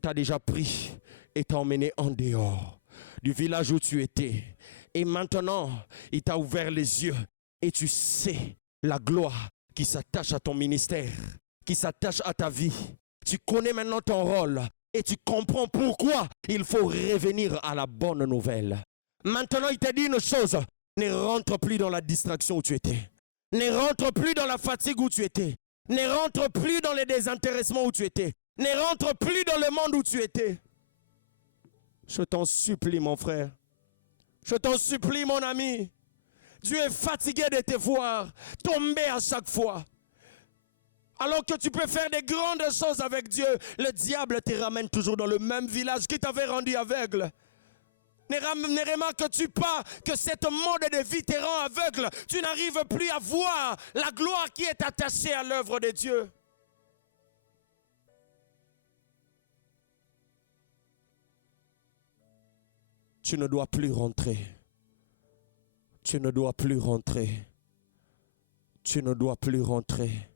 t'a déjà pris et t'a emmené en dehors du village où tu étais. Et maintenant, il t'a ouvert les yeux et tu sais la gloire qui s'attache à ton ministère, qui s'attache à ta vie. Tu connais maintenant ton rôle et tu comprends pourquoi il faut revenir à la bonne nouvelle. Maintenant, il t'a dit une chose, ne rentre plus dans la distraction où tu étais. Ne rentre plus dans la fatigue où tu étais. Ne rentre plus dans les désintéressements où tu étais. Ne rentre plus dans le monde où tu étais. Je t'en supplie, mon frère. Je t'en supplie, mon ami. Tu es fatigué de te voir tomber à chaque fois. Alors que tu peux faire des grandes choses avec Dieu, le diable te ramène toujours dans le même village qui t'avait rendu aveugle. Ne remarques-tu pas que cette mode de vie te rend aveugle? Tu n'arrives plus à voir la gloire qui est attachée à l'œuvre de Dieu. Tu ne dois plus rentrer. Tu ne dois plus rentrer. Tu ne dois plus rentrer.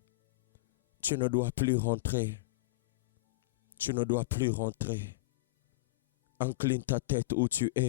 Tu ne dois plus rentrer. Tu ne dois plus rentrer. Incline ta tête où tu es.